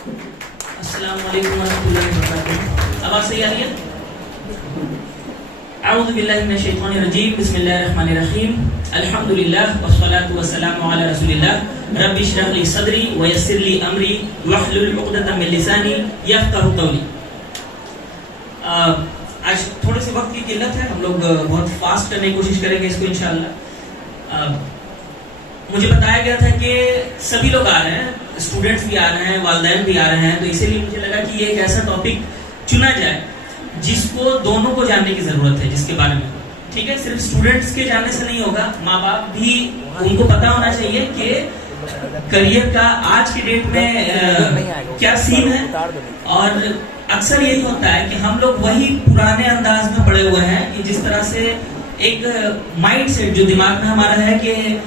अस्सलाम वालेकुम वरहमतुल्लाहि वबरकातुहू। आवाज सही आ रही है? अऊज़ु बिल्लाहि मिनश शैतानिर रजीम, बिस्मिल्लाहिर रहमानिर रहीम, अल्हम्दुलिल्लाह वस्सलातु वस्सलामु अला रसूलिल्लाह, रब्बि इश्रह ली सदरी व यस्सिर ली अमरी वहलुल उक़दतम मिन लिसानी यफ़क़हू क़ौली। आज थोड़े से वक्त की किल्लत है, हम लोग बहुत फास्ट करने की कोशिश करेंगे इसको इंशाअल्लाह। मुझे बताया गया था कि सभी लोग आ रहे हैं, स्टूडेंट्स भी आ रहे हैं, वालिदैन भी आ रहे हैं, तो इसीलिए मुझे लगा कि ये एक ऐसा टॉपिक चुना जाए जिसको दोनों को जानने की जरूरत है, जिसके बारे में, ठीक है, सिर्फ स्टूडेंट्स के जानने से नहीं होगा, माँ बाप भी, उनको पता होना चाहिए कि करियर का आज की डेट में क्या सीन है। और अक्सर यही होता है कि हम लोग वही पुराने अंदाज में पड़े हुए हैं कि जिस तरह से एक माइंड सेट जो दिमाग में हमारा है कि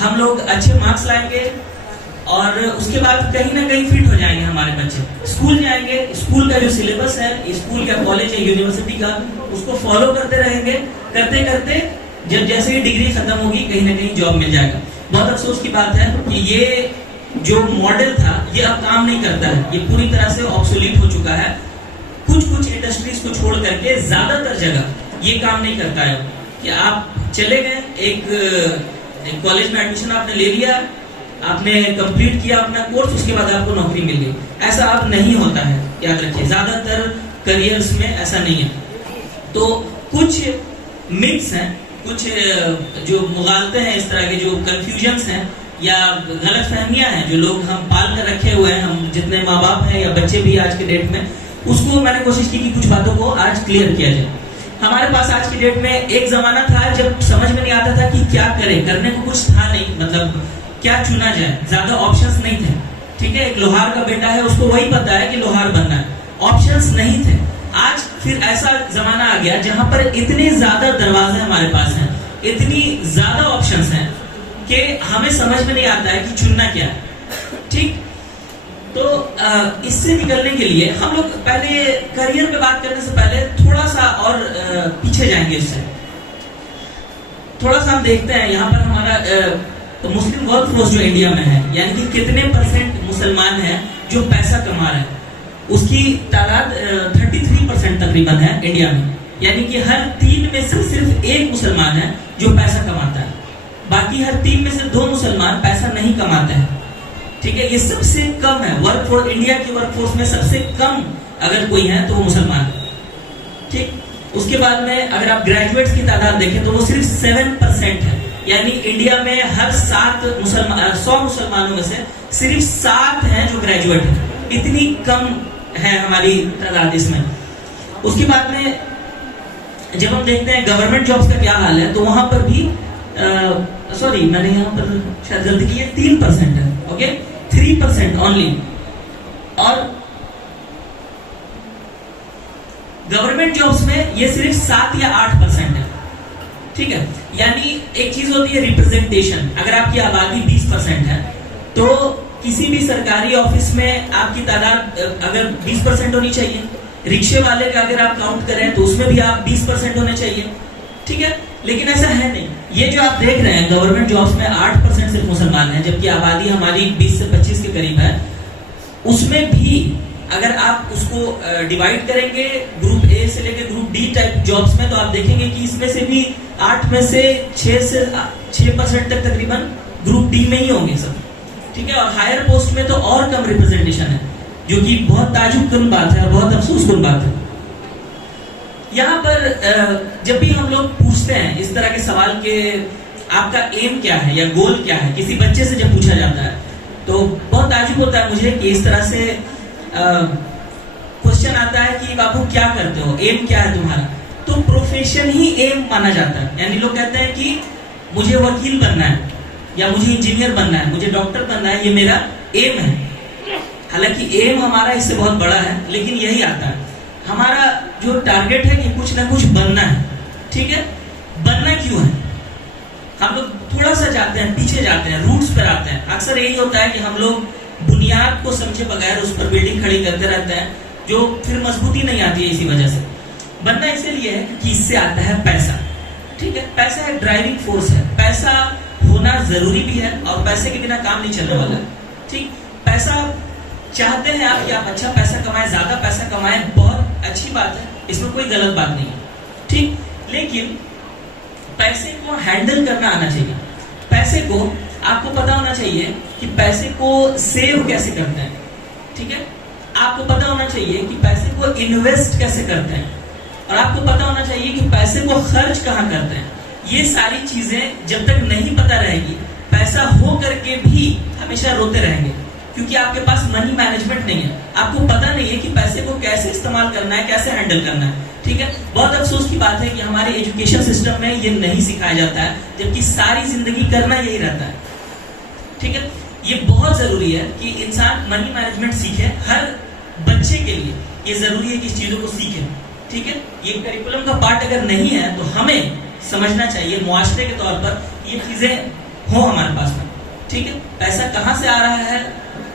हम लोग अच्छे मार्क्स लाएंगे और उसके बाद कहीं ना कहीं फिट हो जाएंगे हमारे बच्चे, स्कूल जाएंगे, स्कूल का जो सिलेबस है, स्कूल का, कॉलेज है, यूनिवर्सिटी का, उसको फॉलो करते रहेंगे, करते करते जब जैसे ही डिग्री खत्म होगी कहीं ना कहीं जॉब मिल जाएगा। बहुत अफसोस की बात है कि ये जो मॉडल था ये अब काम नहीं करता है, ये पूरी तरह से ऑब्सोलीट हो चुका है। कुछ इंडस्ट्रीज को छोड़ करके ज्यादातर जगह ये काम नहीं करता है कि आप चले गए, एक कॉलेज में एडमिशन आपने ले लिया, आपने कंप्लीट किया अपना कोर्स, उसके बाद आपको नौकरी मिल गई। ऐसा अब नहीं होता है, याद रखिए, ज्यादातर करियर्स में ऐसा नहीं है। तो कुछ मिथ्स हैं, कुछ जो मुगालते हैं, इस तरह के जो कंफ्यूजन्स हैं या गलत फहमियां हैं जो लोग हम पाल कर रखे हुए हैं, हम जितने माँ बाप हैं या बच्चे भी आज के डेट में, उसको मैंने कोशिश की कि कुछ बातों को आज क्लियर किया जाए। हमारे पास आज की डेट में एक जमाना था जब समझ में नहीं आता था कि क्या करें, करने को कुछ था नहीं, मतलब क्या चुना जाए, ज्यादा ऑप्शंस नहीं थे, ठीक है। एक लोहार का बेटा है, उसको वही पता है कि लोहार बनना है, ऑप्शंस नहीं थे। आज फिर ऐसा जमाना आ गया जहां पर इतने ज्यादा दरवाजे हमारे पास हैं, इतनी ज्यादा ऑप्शंस हैं कि हमें समझ में नहीं आता है कि चुनना क्या है, ठीक। तो इससे निकलने के लिए हम लोग पहले करियर पे बात करने से पहले थोड़ा सा और पीछे जाएंगे, इससे थोड़ा सा हम देखते हैं यहाँ पर हमारा तो मुस्लिम वर्क फोर्स जो इंडिया में है, यानी कि कितने % मुसलमान हैं जो पैसा कमा रहे हैं, उसकी तादाद 33% तकरीबन है इंडिया में। यानी कि हर 3 में से सिर्फ 1 मुसलमान है जो पैसा कमाता है, बाकी हर 3 में से 2 मुसलमान पैसा नहीं कमाते हैं, ठीक है। ये सबसे कम है वर्क फोर्स, इंडिया की वर्क फोर्स में सबसे कम अगर कोई है तो वो मुसलमान है, ठीक। उसके बाद में अगर आप ग्रेजुएट्स की तादाद देखें तो वो सिर्फ 7% है, यानी इंडिया में हर 100 मुसलमानों में से सिर्फ 7 हैं जो ग्रेजुएट हैं, इतनी कम है हमारी तादाद इसमें। उसके बाद में जब हम देखते हैं गवर्नमेंट जॉब्स का क्या हाल है, तो वहां पर भी सॉरी मैंने यहाँ पर शायद गलती की है, 3% है, ओके, 3% ओनली। और गवर्नमेंट जॉब्स में ये सिर्फ 7 या 8% है, ठीक है। यानी एक चीज होती है रिप्रेजेंटेशन, अगर आपकी आबादी 20% है तो किसी भी सरकारी ऑफिस में आपकी तादाद अगर 20% होनी चाहिए, रिक्शे वाले का अगर आप काउंट करें तो उसमें भी आप 20% होने चाहिए, ठीक है। लेकिन ऐसा है नहीं, ये जो आप देख रहे हैं गवर्नमेंट जॉब्स में 8% सिर्फ मुसलमान हैं, जबकि आबादी हमारी 20 से 25 के करीब है। उसमें भी अगर आप उसको डिवाइड करेंगे ग्रुप ए से लेकर ग्रुप डी टाइप जॉब्स में, तो आप देखेंगे कि इसमें से भी 8 में से 6% तक तकरीबन ग्रुप डी में ही होंगे सब, ठीक है। और हायर पोस्ट में तो और कम रिप्रेजेंटेशन है, जो कि बहुत ताजुब बात है और बहुत अफसोस बात है। यहाँ पर जब भी हम लोग पूछते हैं इस तरह के सवाल के आपका एम क्या है या गोल क्या है, किसी बच्चे से जब पूछा जाता है तो बहुत ताजुब होता है मुझे कि इस तरह से क्वेश्चन आता है कि बाबू क्या करते हो, एम क्या है तुम्हारा, तो प्रोफेशन ही एम माना जाता है। यानी लोग कहते हैं कि मुझे वकील बनना है या मुझे इंजीनियर बनना है, मुझे डॉक्टर बनना है, ये मेरा एम है। हालांकि एम हमारा इससे बहुत बड़ा है, लेकिन यही आता है हमारा जो टारगेट है कि कुछ ना कुछ बनना है, ठीक है। बनना क्यों है, हम लोग थोड़ा सा जाते हैं, पीछे जाते हैं, रूट्स पर आते हैं। अक्सर यही होता है कि हम लोग बुनियाद को समझे बगैर उस पर बिल्डिंग खड़ी करते रहते हैं, जो फिर मजबूती नहीं आती है। इसी वजह से बनना इसीलिए है कि इससे आता है पैसा, ठीक है। पैसा एक ड्राइविंग फोर्स है, पैसा होना जरूरी भी है और पैसे के बिना काम नहीं चलने वाला, ठीक। पैसा चाहते हैं आप कि आप अच्छा पैसा कमाएं, ज्यादा पैसा कमाएं, बहुत अच्छी बात है, इसमें कोई गलत बात नहीं है, ठीक। लेकिन पैसे को हैंडल करना आना चाहिए। पैसे को आपको पता होना चाहिए कि पैसे को सेव कैसे करते हैं, ठीक है। आपको पता होना चाहिए कि पैसे को इन्वेस्ट कैसे करते हैं, और आपको पता होना चाहिए कि पैसे को खर्च कहाँ करते हैं। ये सारी चीजें जब तक नहीं पता रहेगी, पैसा हो करके भी हमेशा रोते रहेंगे, क्योंकि आपके पास मनी मैनेजमेंट नहीं है। आपको पता नहीं है कि पैसे को कैसे इस्तेमाल करना है, कैसे हैंडल करना है, ठीक है। बहुत अफसोस की बात है कि हमारे एजुकेशन सिस्टम में ये नहीं सिखाया जाता है, जबकि सारी जिंदगी करना यही रहता है, ठीक है। ये बहुत जरूरी है कि इंसान मनी मैनेजमेंट सीखे। हर बच्चे के लिए ये जरूरी है कि इस चीजों को सीखे, ठीक है। ये करिकुलम का पार्ट अगर नहीं है तो हमें समझना चाहिए मुआशरे के तौर पर ये चीजें हो हमारे पास में, ठीक है। पैसा कहाँ से आ रहा है,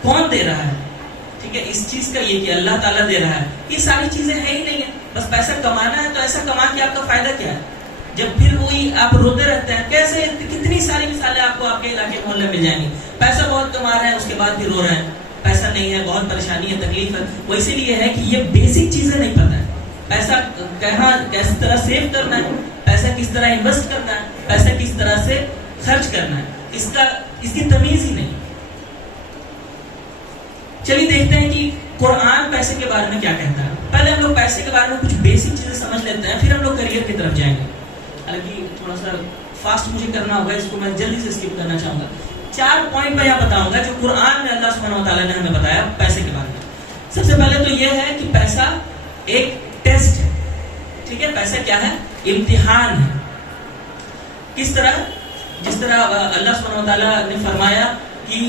कौन दे रहा है, ठीक है। इस चीज का ये कि अल्लाह ताला दे रहा है, ये सारी चीजें है ही नहीं है। बस पैसा कमाना है, तो ऐसा कमा के आपका फायदा क्या है, जब फिर वही आप रोते रहते हैं। कैसे, कितनी सारी मिसालें आपको आपके इलाके मोहल्ले मिल जाएंगी। पैसा बहुत कमा रहे हैं, उसके बाद फिर रो रहे हैं, पैसा नहीं है, बहुत परेशानी है, तकलीफ है। वो इसीलिए है कि ये बेसिक चीजें नहीं पता है। पैसा कहाँ, किस तरह सेव करना है, पैसा किस तरह इन्वेस्ट करना है, पैसा किस तरह से खर्च करना है, इसकी तमीज ही नहीं। चलिए देखते हैं कि कुरान पैसे के बारे में क्या कहता है। पहले हम लोग पैसे के बारे में कुछ बेसिक चीजें समझ लेते हैं, फिर हम लोग करियर की तरफ जाएंगे। हालांकि थोड़ा सा फास्ट मुझे करना होगा, इसको मैं जल्दी से स्किप करना चाहूंगा। 4 पॉइंट मैं यहाँ बताऊंगा जो कुरान में अल्लाह सुब्हानहू व तआला ने हमें बताया पैसे के बारे में। सबसे पहले तो यह है कि पैसा एक टेस्ट है, ठीक है। पैसा क्या है, इम्तिहान है। किस तरह, जिस तरह अल्लाह सुब्हानहू व तआला ने फरमाया कि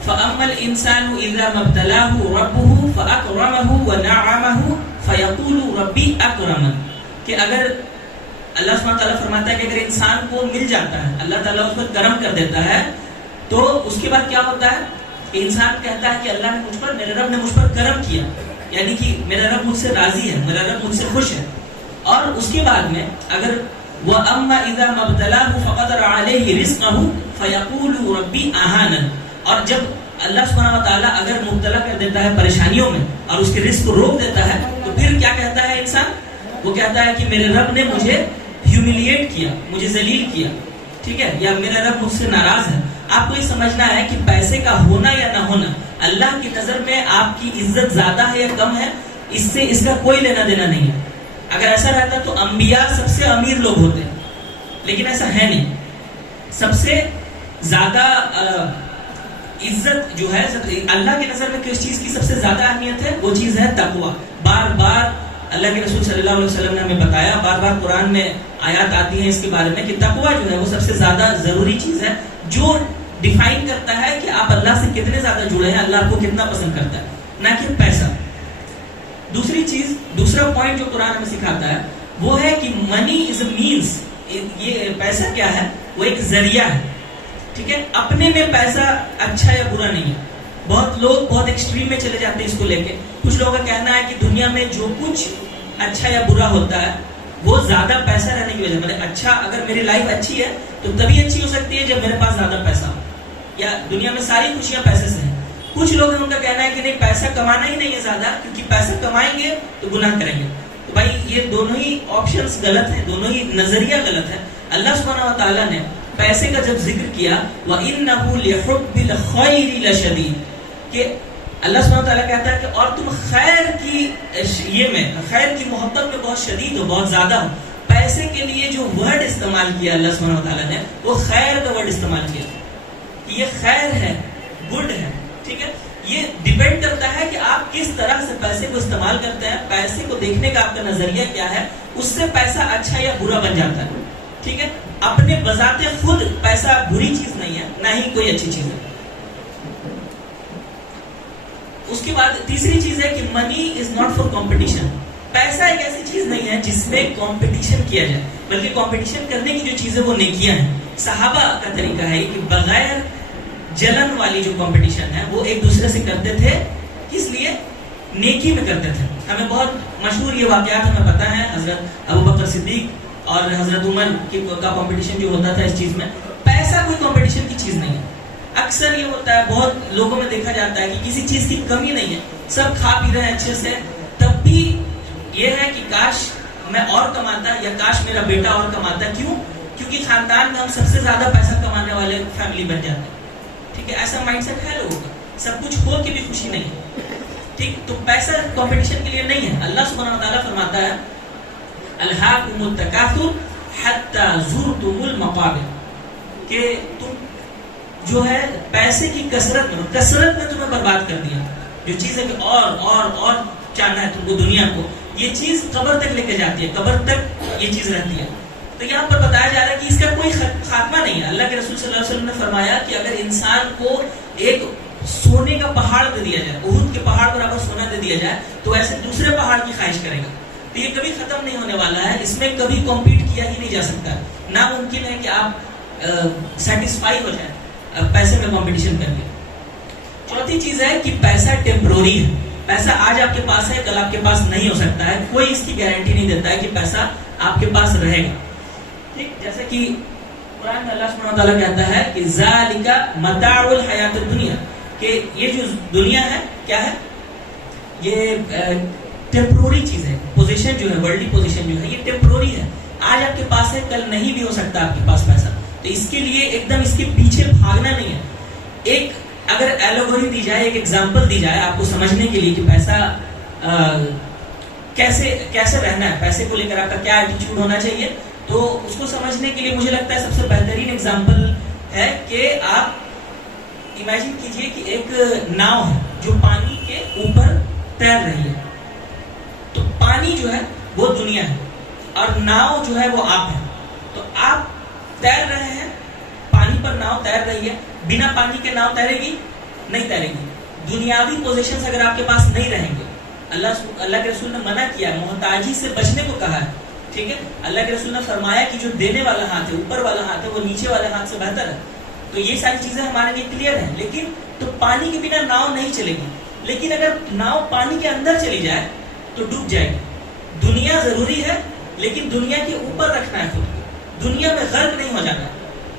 फअम्मल इंसानु इज़ा मब्तलाहु रब्बुहु फअकरमहु व नअमहु फयक़ूलु रब्बी अकरमन, कि अगर अल्लाह सुब्हानहू व तआला फरमाता है कि अगर इंसान को मिल जाता है, अल्लाह ताला उस पर करम कर देता है, तो उसके बाद क्या होता है, इंसान कहता है कि अल्लाह ने मुझ पर, मेरे रब ने मुझ पर करम किया, यानी कि मेरा रब मुझसे राजी है, मेरा रब मुझसे खुश है। और उसके बाद में अगर व अम्मा इज़ा मब्तलाहु फक़दर अलैहि रिज़्क़हु फयक़ूलु रब्बी अहानन, और जब अल्लाह सुब्हानहू व तआला अगर मुब्तला कर देता है परेशानियों में और उसके रिस्क को रोक देता है, तो फिर क्या कहता है इंसान, वो कहता है कि मेरे रब ने मुझे ह्यूमिलिएट किया, मुझे जलील किया, ठीक है, या मेरा रब मुझसे नाराज है। आपको ये समझना है कि पैसे का होना या ना होना अल्लाह की नजर में आपकी इज्जत ज्यादा है या कम है, इससे इसका कोई लेना देना नहीं है। अगर ऐसा रहता तो अंबिया सबसे अमीर लोग होते, लेकिन ऐसा है नहीं। सबसे ज्यादा इज्जत जो है अल्लाह की नजर में किस चीज की सबसे ज्यादा अहमियत है, वो चीज है तकवा। बार बार अल्लाह के रसूल सल्लल्लाहु अलैहि वसल्लम ने हमें बताया, बार बार कुरान में आयत आती है इसके बारे में कि तकवा जो है वो सबसे ज्यादा जरूरी चीज है, जो डिफाइन करता है कि आप अल्लाह से कितने ज्यादा जुड़े हैं, अल्लाह आपको कितना पसंद करता है, ना कि पैसा। दूसरी चीज, दूसरा पॉइंट जो कुरान हमें सिखाता है वो है कि मनी इज अ मीन्स। ये पैसा क्या है, वो एक जरिया है, ठीक है। अपने में पैसा अच्छा या बुरा नहीं है। बहुत लोग बहुत एक्सट्रीम में चले जाते हैं इसको लेके। कुछ लोगों का कहना है कि दुनिया में जो कुछ अच्छा या बुरा होता है वो ज्यादा पैसा रहने की वजह, मतलब अच्छा, अगर मेरी लाइफ अच्छी है तो तभी अच्छी हो सकती है जब मेरे पास ज्यादा पैसा हो, या दुनिया में सारी खुशियां पैसे से हैं। कुछ लोग हैं उनका कहना है कि नहीं, पैसा कमाना ही नहीं है ज्यादा, क्योंकि पैसा कमाएंगे तो गुनाह करेंगे। तो भाई ये दोनों ही ऑप्शंस गलत है, दोनों ही नजरिया गलत है। अल्लाह सुब्हानहू व तआला ने पैसे का जब जिक्र किया, व इन्नहु लिहुब्बिल खैरि लशदीद, कि अल्लाह सुब्हानहू व तआला कहता है कि और तुम खैर की ये में, खैर की मोहब्बत में बहुत शदीद हो, बहुत ज्यादा हो। पैसे के लिए जो वर्ड इस्तेमाल किया अल्लाह सुब्हानहू व तआला ने, वो खैर का वर्ड इस्तेमाल किया, कि ये खैर है, गुड है, ठीक है। ये डिपेंड करता है कि आप किस तरह से पैसे को इस्तेमाल करते हैं, पैसे को देखने का आपका नजरिया क्या है, उससे पैसा अच्छा या बुरा बन जाता है, ठीक है। अपने बजाते खुद पैसा बुरी चीज नहीं है, ना ही कोई अच्छी चीज है। उसके बाद तीसरी चीज है कि money is not for competition. पैसा एक ऐसी चीज नहीं है जिसमें कंपटीशन किया जाए, बल्कि कंपटीशन करने की जो चीजें वो नेकियां हैं। सहाबा का तरीका है कि बगैर जलन वाली जो कंपटीशन है वो एक दूसरे से करते थे, किस लिए, नेकी में करते थे। हमें बहुत मशहूर ये वाकयात हमें पता है, हजरत अबू बकर सिद्दीक और हजरत उमर का कंपटीशन जो होता था इस चीज में। पैसा कोई कंपटीशन की चीज नहीं है। अक्सर ये होता है, बहुत लोगों में देखा जाता है कि किसी चीज की कमी नहीं है, सब खा पी रहे हैं अच्छे से, तब भी ये है कि काश मैं और कमाता या काश मेरा बेटा और कमाता। क्यों? क्योंकि खानदान में हम सबसे ज्यादा पैसा कमाने वाले फैमिली बन जाते हैं। ठीक है, ऐसा माइंडसेट है लोगों का, सब कुछ हो के भी खुशी नहीं है। ठीक, तो पैसा कंपटीशन के लिए नहीं है। अल्लाह सुब्हानहू व तआला फरमाता है अल्हाकुमुत तकासुर हत्ता ज़ुरतुमुल मक़ाबिर, कि तुम जो है पैसे की कसरत में तुम्हें बर्बाद कर दिया। जो चीज है कि और चाहना है तुमको दुनिया को, ये चीज कब्र तक लेके जाती है, कब्र तक ये चीज रहती है। तो यहाँ पर बताया जा रहा है कि इसका कोई खात्मा नहीं है। अल्लाह के रसूल सल्लल्लाहु अलैहि वसल्लम ने फरमाया कि अगर इंसान को एक सोने का पहाड़ दे दिया जाए, उहुद के पहाड़ पर अगर सोना दे दिया जाए, तो ऐसे दूसरे पहाड़ की ख्वाहिश करेगा। तो ये कभी खत्म नहीं होने वाला है, इसमें कभी कॉम्पीट किया ही नहीं जा सकता। नामुमकिन है कि आप सेटिस्फाई हो जाए पैसे में कंपटीशन करके। चौथी चीज है कि पैसा टेम्पोररी है। पैसा आज आपके पास है, कल आपके पास नहीं हो सकता है। कोई इसकी गारंटी नहीं देता है कि पैसा आपके पास रहेगा। ठीक, जैसे कि कुरान में अल्लाह सुब्हानहू व तआला कहता है कि ज़ालिका मताउल हयातुद दुनिया, कि ये जो दुनिया है क्या है, ये टेम्पोररी चीज है। पोजीशन जो है, वर्ल्डली पोजीशन जो है, ये टेम्पोररी है। आज आपके पास है, कल नहीं भी हो सकता आपके पास पैसा। तो इसके लिए एकदम इसके पीछे भागना नहीं है। एक अगर एलोगोरी दी जाए, एक एग्जांपल दी जाए आपको समझने के लिए कि पैसा कैसे रहना है, पैसे को लेकर आपका क्या एटीट्यूड होना चाहिए, तो उसको समझने के लिए मुझे लगता है सबसे बेहतरीन एग्जांपल है कि आप इमेजिन कीजिए कि एक नाव है जो पानी के ऊपर तैर रही है। तो पानी जो है वो दुनिया है और नाव जो है वो आप है। तो आप तैर रहे हैं, पानी पर नाव तैर रही है, बिना पानी के नाव तैरेगी? नहीं तैरेगी। दुनियावी पोजीशंस अगर आपके पास नहीं रहेंगे, अल्लाह के रसूल ने मना किया, मोहताजी से बचने को कहा है। ठीक है, अल्लाह के रसूल ने फरमाया कि जो देने वाला हाथ है, ऊपर वाला हाथ है, वो नीचे वाले हाथ से बेहतर है। तो ये सारी चीजें हमारे लिए क्लियर है। लेकिन तो पानी के बिना नाव नहीं चलेगी। लेकिन अगर नाव पानी के अंदर चली जाए तो डूब जाएगी। दुनिया जरूरी है, लेकिन दुनिया के ऊपर रखना है खुद को। दुनिया में गर्क नहीं हो जाना।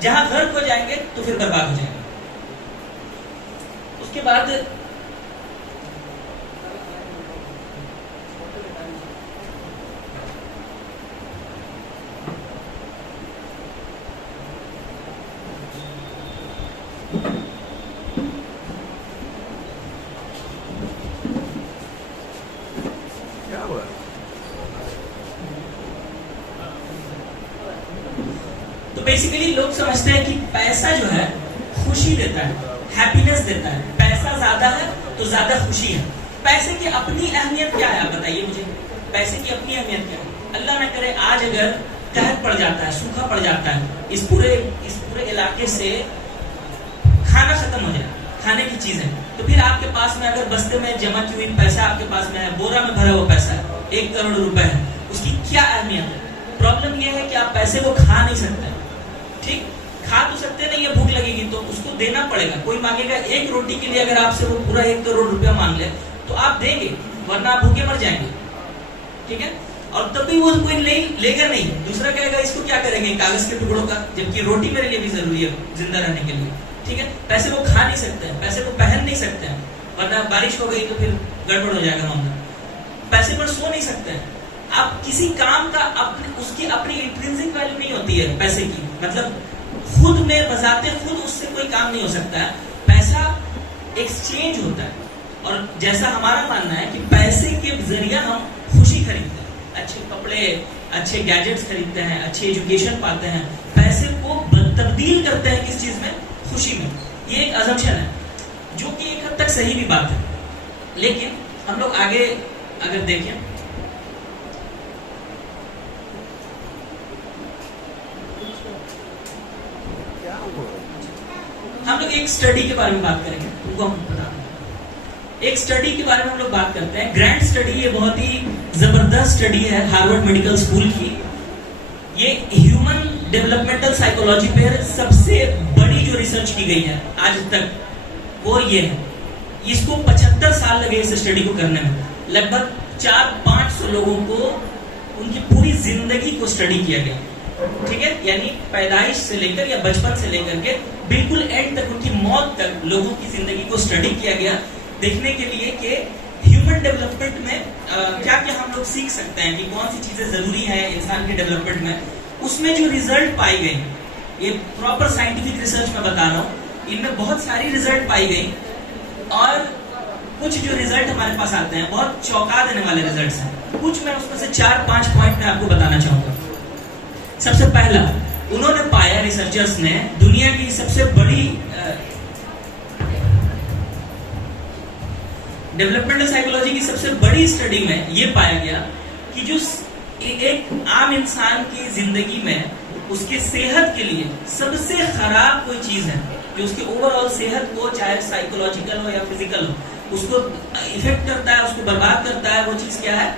जहां गर्क हो जाएंगे तो फिर बर्बाद हो जाएंगे। उसके बाद तो बेसिकली लोग समझते हैं कि पैसा जो है खुशी देता है, हैप्पीनेस देता है। पैसा ज्यादा है तो ज्यादा खुशी है। पैसे की अपनी अहमियत क्या है, आप बताइए मुझे। पैसे की अपनी अहमियत क्या है? अल्लाह ना करे आज अगर कहर पड़ जाता है, सूखा पड़ जाता है, इस पूरे इलाके से खाना खत्म हो जाए, खाने की चीज है, तो फिर आपके पास में अगर बस्ते में जमा की हुई पैसा आपके पास में है, बोरा में भरा हुआ पैसा है, 1 करोड़ रुपए है, उसकी क्या अहमियत है? प्रॉब्लम यह है कि आप पैसे को खा नहीं सकते। ठीक, खा तो सकते नहीं है, भूख लगेगी तो उसको देना पड़ेगा। कोई मांगेगा 1 रोटी के लिए, अगर आपसे वो पूरा 1 करोड़ रुपया मांग ले तो आप देंगे, वरना आप भूखे मर जाएंगे। ठीक है, और तब भी वो कोई लेगा नहीं। दूसरा कहेगा इसको क्या करेंगे कागज के टुकड़ों का, जबकि रोटी मेरे लिए भी जरूरी है जिंदा रहने के लिए। ठीक है, पैसे को खा नहीं सकते हैं, पैसे को पहन नहीं सकते हैं, वरना बारिश हो गई तो फिर गड़बड़ हो जाएगा मामला। पैसे पर सो नहीं सकते हैं। आप किसी काम का उसकी अपनी इंट्रिंसिक वैल्यू नहीं होती है पैसे की, मतलब खुद में बजाते खुद उससे कोई काम नहीं हो सकता है। पैसा एक्सचेंज होता है, और जैसा हमारा मानना है कि पैसे के जरिए हम खुशी खरीदते हैं, अच्छे कपड़े, अच्छे गैजेट्स खरीदते हैं, अच्छी एजुकेशन पाते हैं। पैसे को तब्दील करते हैं किस चीज में? खुशी में। ये एक अजम्पशन है जो कि एक हद तक सही भी बात है। लेकिन हम लोग आगे अगर देखें, हम लोग एक स्टडी के बारे में बात करेंगे, तुमको हम बता दें। एक स्टडी के बारे में हम लोग बात करते हैं, ग्रैंड स्टडी। ये बहुत ही जबरदस्त स्टडी है हार्वर्ड मेडिकल स्कूल की। ये ह्यूमन डेवलपमेंटल साइकोलॉजी पे सबसे बड़ी जो रिसर्च की गई है आज तक, वो ये है। इसको 75 साल लगे इस स्टडी को करने में। लगभग 400-500 लोगों को उनकी पूरी जिंदगी को स्टडी किया गया। ठीक है, यानी पैदाइश से लेकर या बचपन से लेकर के बिल्कुल एंड तक, उनकी मौत तक लोगों की जिंदगी को स्टडी किया गया, देखने के लिए कि ह्यूमन डेवलपमेंट में क्या क्या हम लोग सीख सकते हैं, कि कौन सी चीजें जरूरी है इंसान के डेवलपमेंट में। उसमें जो रिजल्ट पाई गई, ये प्रॉपर साइंटिफिक रिसर्च में बता रहा हूँ, इनमें बहुत सारी रिजल्ट पाई गई, और कुछ जो रिजल्ट हमारे पास आते हैं बहुत चौंका देने वाले रिजल्ट्स हैं। कुछ मैं उसमें से 4-5 पॉइंट में आपको बताना चाहूंगा। सबसे पहला, उन्होंने पाया, रिसर्चर्स ने, दुनिया की सबसे बड़ी डेवलपमेंटल साइकोलॉजी की सबसे बड़ी स्टडी में यह पाया गया कि जो एक आम इंसान की जिंदगी में उसके सेहत के लिए सबसे खराब कोई चीज है, कि उसकी ओवरऑल सेहत को, चाहे साइकोलॉजिकल हो या फिजिकल हो, उसको इफेक्ट करता है, उसको बर्बाद करता है, वो चीज क्या है?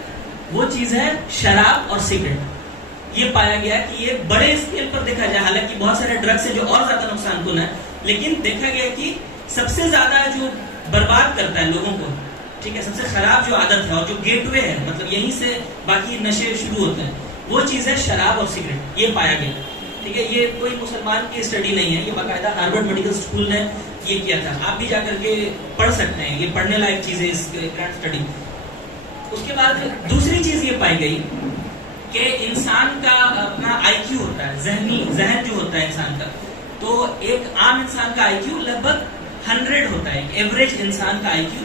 वो चीज है शराब और सिगरेट। ये पाया गया कि ये बड़े स्केल पर देखा जाए, हालांकि बहुत सारे ड्रग्स है जो और ज्यादा नुकसानकुन है, लेकिन देखा गया कि सबसे ज्यादा जो बर्बाद करता है लोगों को, ठीक है, सबसे खराब जो आदत है और जो गेटवे है, मतलब यहीं से बाकी नशे शुरू होते हैं, वो चीज है शराब और सिगरेट। ये पाया गया, ठीक है। ये कोई मुसलमान की स्टडी नहीं है, ये बाकायदा हार्वर्ड मेडिकल स्कूल ने ये किया था। आप भी जाकर के पढ़ सकते हैं, ये पढ़ने लायक चीज है इस ग्रांड स्टडी। उसके बाद दूसरी चीज ये पाई गई कि इंसान का अपना आईक्यू होता है, जहन जो होता है इंसान का, तो एक आम इंसान का आईक्यू लगभग 100 होता है, एवरेज इंसान का आईक्यू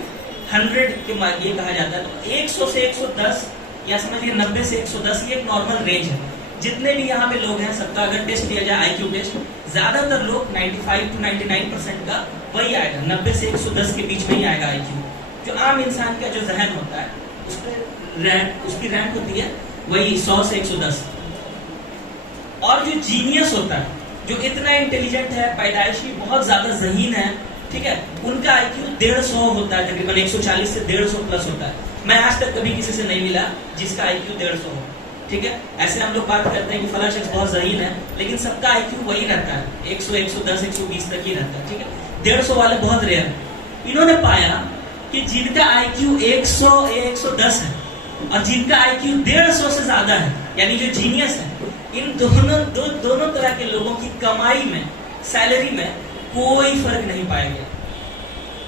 100 के ये कहा जाता है। तो 100 से 110 या समझिए 90 से 110 ये एक नॉर्मल रेंज है। जितने भी यहाँ पे लोग हैं सबका अगर टेस्ट किया जाए, आईक्यू टेस्ट, ज्यादातर लोग 95 to 99% का वही आएगा, 90 से 110 के बीच में ही आएगा आईक्यू। जो आम इंसान का जो जहन होता है उसकी रैंक होती है वही 100 से 110। और जो जीनियस होता है, जो इतना इंटेलिजेंट है, पैदाइशी बहुत ज्यादा ज़हीन है, ठीक है, उनका आईक्यू 150 होता है, तकरीबन 140 से 150 प्लस होता है। मैं आज तक कभी किसी से नहीं मिला जिसका आईक्यू 150 हो, ठीक है। ऐसे हम लोग बात करते हैं कि फला शख्स बहुत ज़हीन है, लेकिन सबका आईक्यू वही रहता है, 100, 110, 120 तक ही रहता है, ठीक है। 150 वाले बहुत रेयर। इन्होंने पाया कि जिनका आईक्यू 100 या 110 है और जिनका आईक्यू 150 से ज्यादा है, यानी जो जीनियस है, इन दोनों तरह के लोगों की कमाई में, सैलरी में कोई फर्क नहीं पाया गया।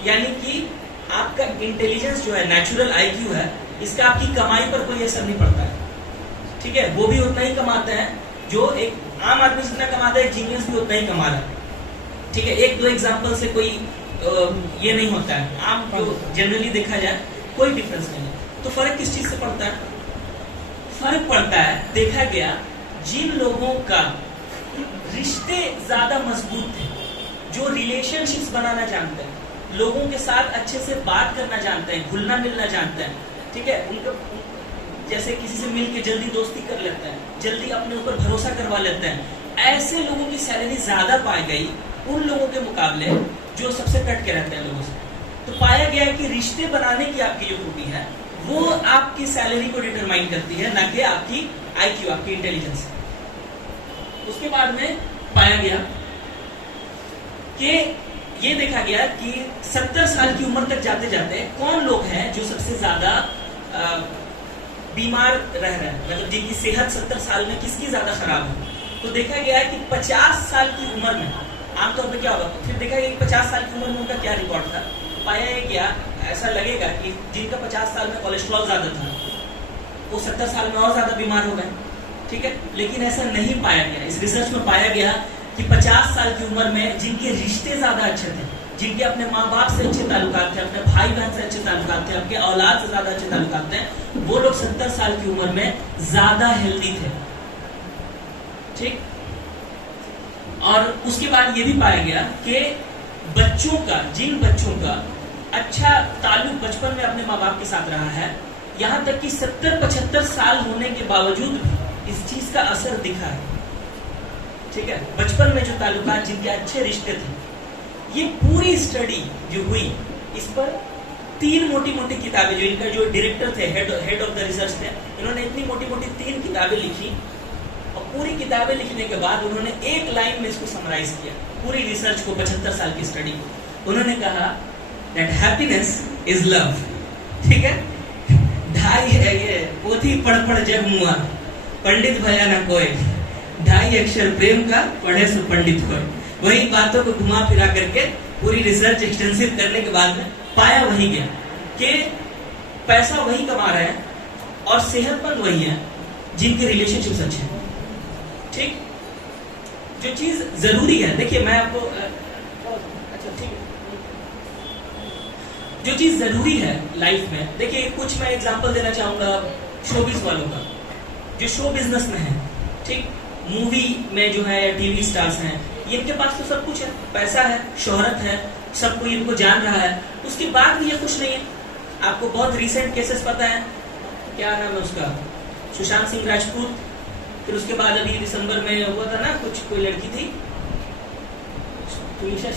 यानी कि आपका इंटेलिजेंस जो है, नेचुरल आईक्यू है, इसका आपकी कमाई पर कोई असर नहीं पड़ता है, ठीक है। वो भी उतना ही कमाते हैं जो एक आम आदमी जितना कमाता है, जीनियस भी उतना ही कमा रहा है, ठीक है। एक दो एग्जांपल से कोई ये नहीं होता है, आम जो जनरली देखा जाए कोई डिफरेंस नहीं है। तो फर्क किस चीज से पड़ता है? फर्क पड़ता है, देखा गया, जिन लोगों का रिश्ते ज्यादा मजबूत थे, जो रिलेशनशिप्स बनाना जानते हैं, लोगों के साथ अच्छे से बात करना जानते हैं, घुलना मिलना जानते हैं, ठीक है, उनको जैसे किसी से मिलके जल्दी दोस्ती कर लेते हैं, जल्दी अपने ऊपर भरोसा करवा लेते हैं, ऐसे लोगों की सैलरी ज्यादा पाई गई उन लोगों के मुकाबले जो सबसे कट के रहते हैं लोगों से। तो पाया गया है कि रिश्ते बनाने की आपकी जो खूबी है वो आपकी सैलरी को डिटरमाइन करती है, ना कि आपकी आईक्यू, आपकी इंटेलिजेंस। उसके बाद में पाया गया कि ये देखा गया कि 70 साल की उम्र तक जाते जाते कौन लोग हैं जो सबसे ज्यादा बीमार रह रहे हैं, मतलब जिनकी सेहत 70 साल में किसकी ज्यादा खराब है। तो देखा गया है कि 50 साल की उम्र में आमतौर पर क्या होगा, फिर देखा गया कि 50 साल की उम्र में उनका क्या रिकॉर्ड था। पाया है क्या, ऐसा लगेगा कि जिनका 50 साल में कोलेस्ट्रॉल ज्यादा था वो 70 साल में और ज्यादा बीमार हो गए, ठीक है। लेकिन ऐसा नहीं पाया गया। इस रिसर्च में पाया गया कि 50 साल की उम्र में जिनके रिश्ते ज्यादा अच्छे थे, जिनके अपने माँ बाप से अच्छे ताल्लुकात थे, अपने भाई बहन से अच्छे ताल्लुकात थे, अपने औलाद से ज्यादा अच्छे ताल्लुकात थे, वो लोग 70 साल की उम्र में ज्यादा हेल्दी थे, ठीक। और उसके बाद ये भी पाया गया कि बच्चों का, जिन बच्चों का अच्छा ताल्लुक बचपन में अपने माँ बाप के साथ रहा है, यहाँ तक कि 70-75 साल होने के बावजूद भी इस चीज का असर दिखा है, ठीक है। बचपन में जो ताल्लुकात, जिनके अच्छे रिश्ते थे, ये पूरी स्टडी जो हुई, इस पर 3 मोटी किताबें, जो इनका जो डायरेक्टर थे, हेड ऑफ द रिसर्च थे, इन्होंने इतनी मोटी 3 किताबें लिखी। और पूरी किताबें लिखने के बाद उन्होंने एक लाइन में इसको समराइज किया, पूरी रिसर्च को, 75 साल की स्टडी को। उन्होंने कहा दैट हैप्पीनेस इज लव, ठीक है। ढाई है ये पोथी पढ़ जग मुआ, पंडित भया न कोई, ढाई अक्षर प्रेम का पढ़े सो पंडित हो। वही बातों को घुमा फिरा करके पूरी रिसर्च एक्सटेंसिव करने के बाद में पाया वही गया कि पैसा वही कमा रहे हैं और सेहतमंद वही है जिनके रिलेशनशिप अच्छे हैं। ठीक, जो चीज जरूरी है, देखिए मैं आपको अच्छा ठीक है, जो चीज जरूरी है लाइफ में, देखिए कुछ मैं एग्जांपल देना चाहूंगा शोबिज वालों का, जो शो बिजनेस में है, ठीक, मूवी में जो है टीवी स्टार्स हैं, इनके पास तो सब कुछ है, पैसा है, शोहरत है, सब कोई इनको जान रहा है, उसके बाद भी ये खुश नहीं है। आपको बहुत रिसेंट केसेस पता है, क्या नाम है उसका, सुशांत सिंह राजपूत, फिर उसके बाद अभी दिसंबर में हुआ था ना कुछ, कोई लड़की थी तुनिशा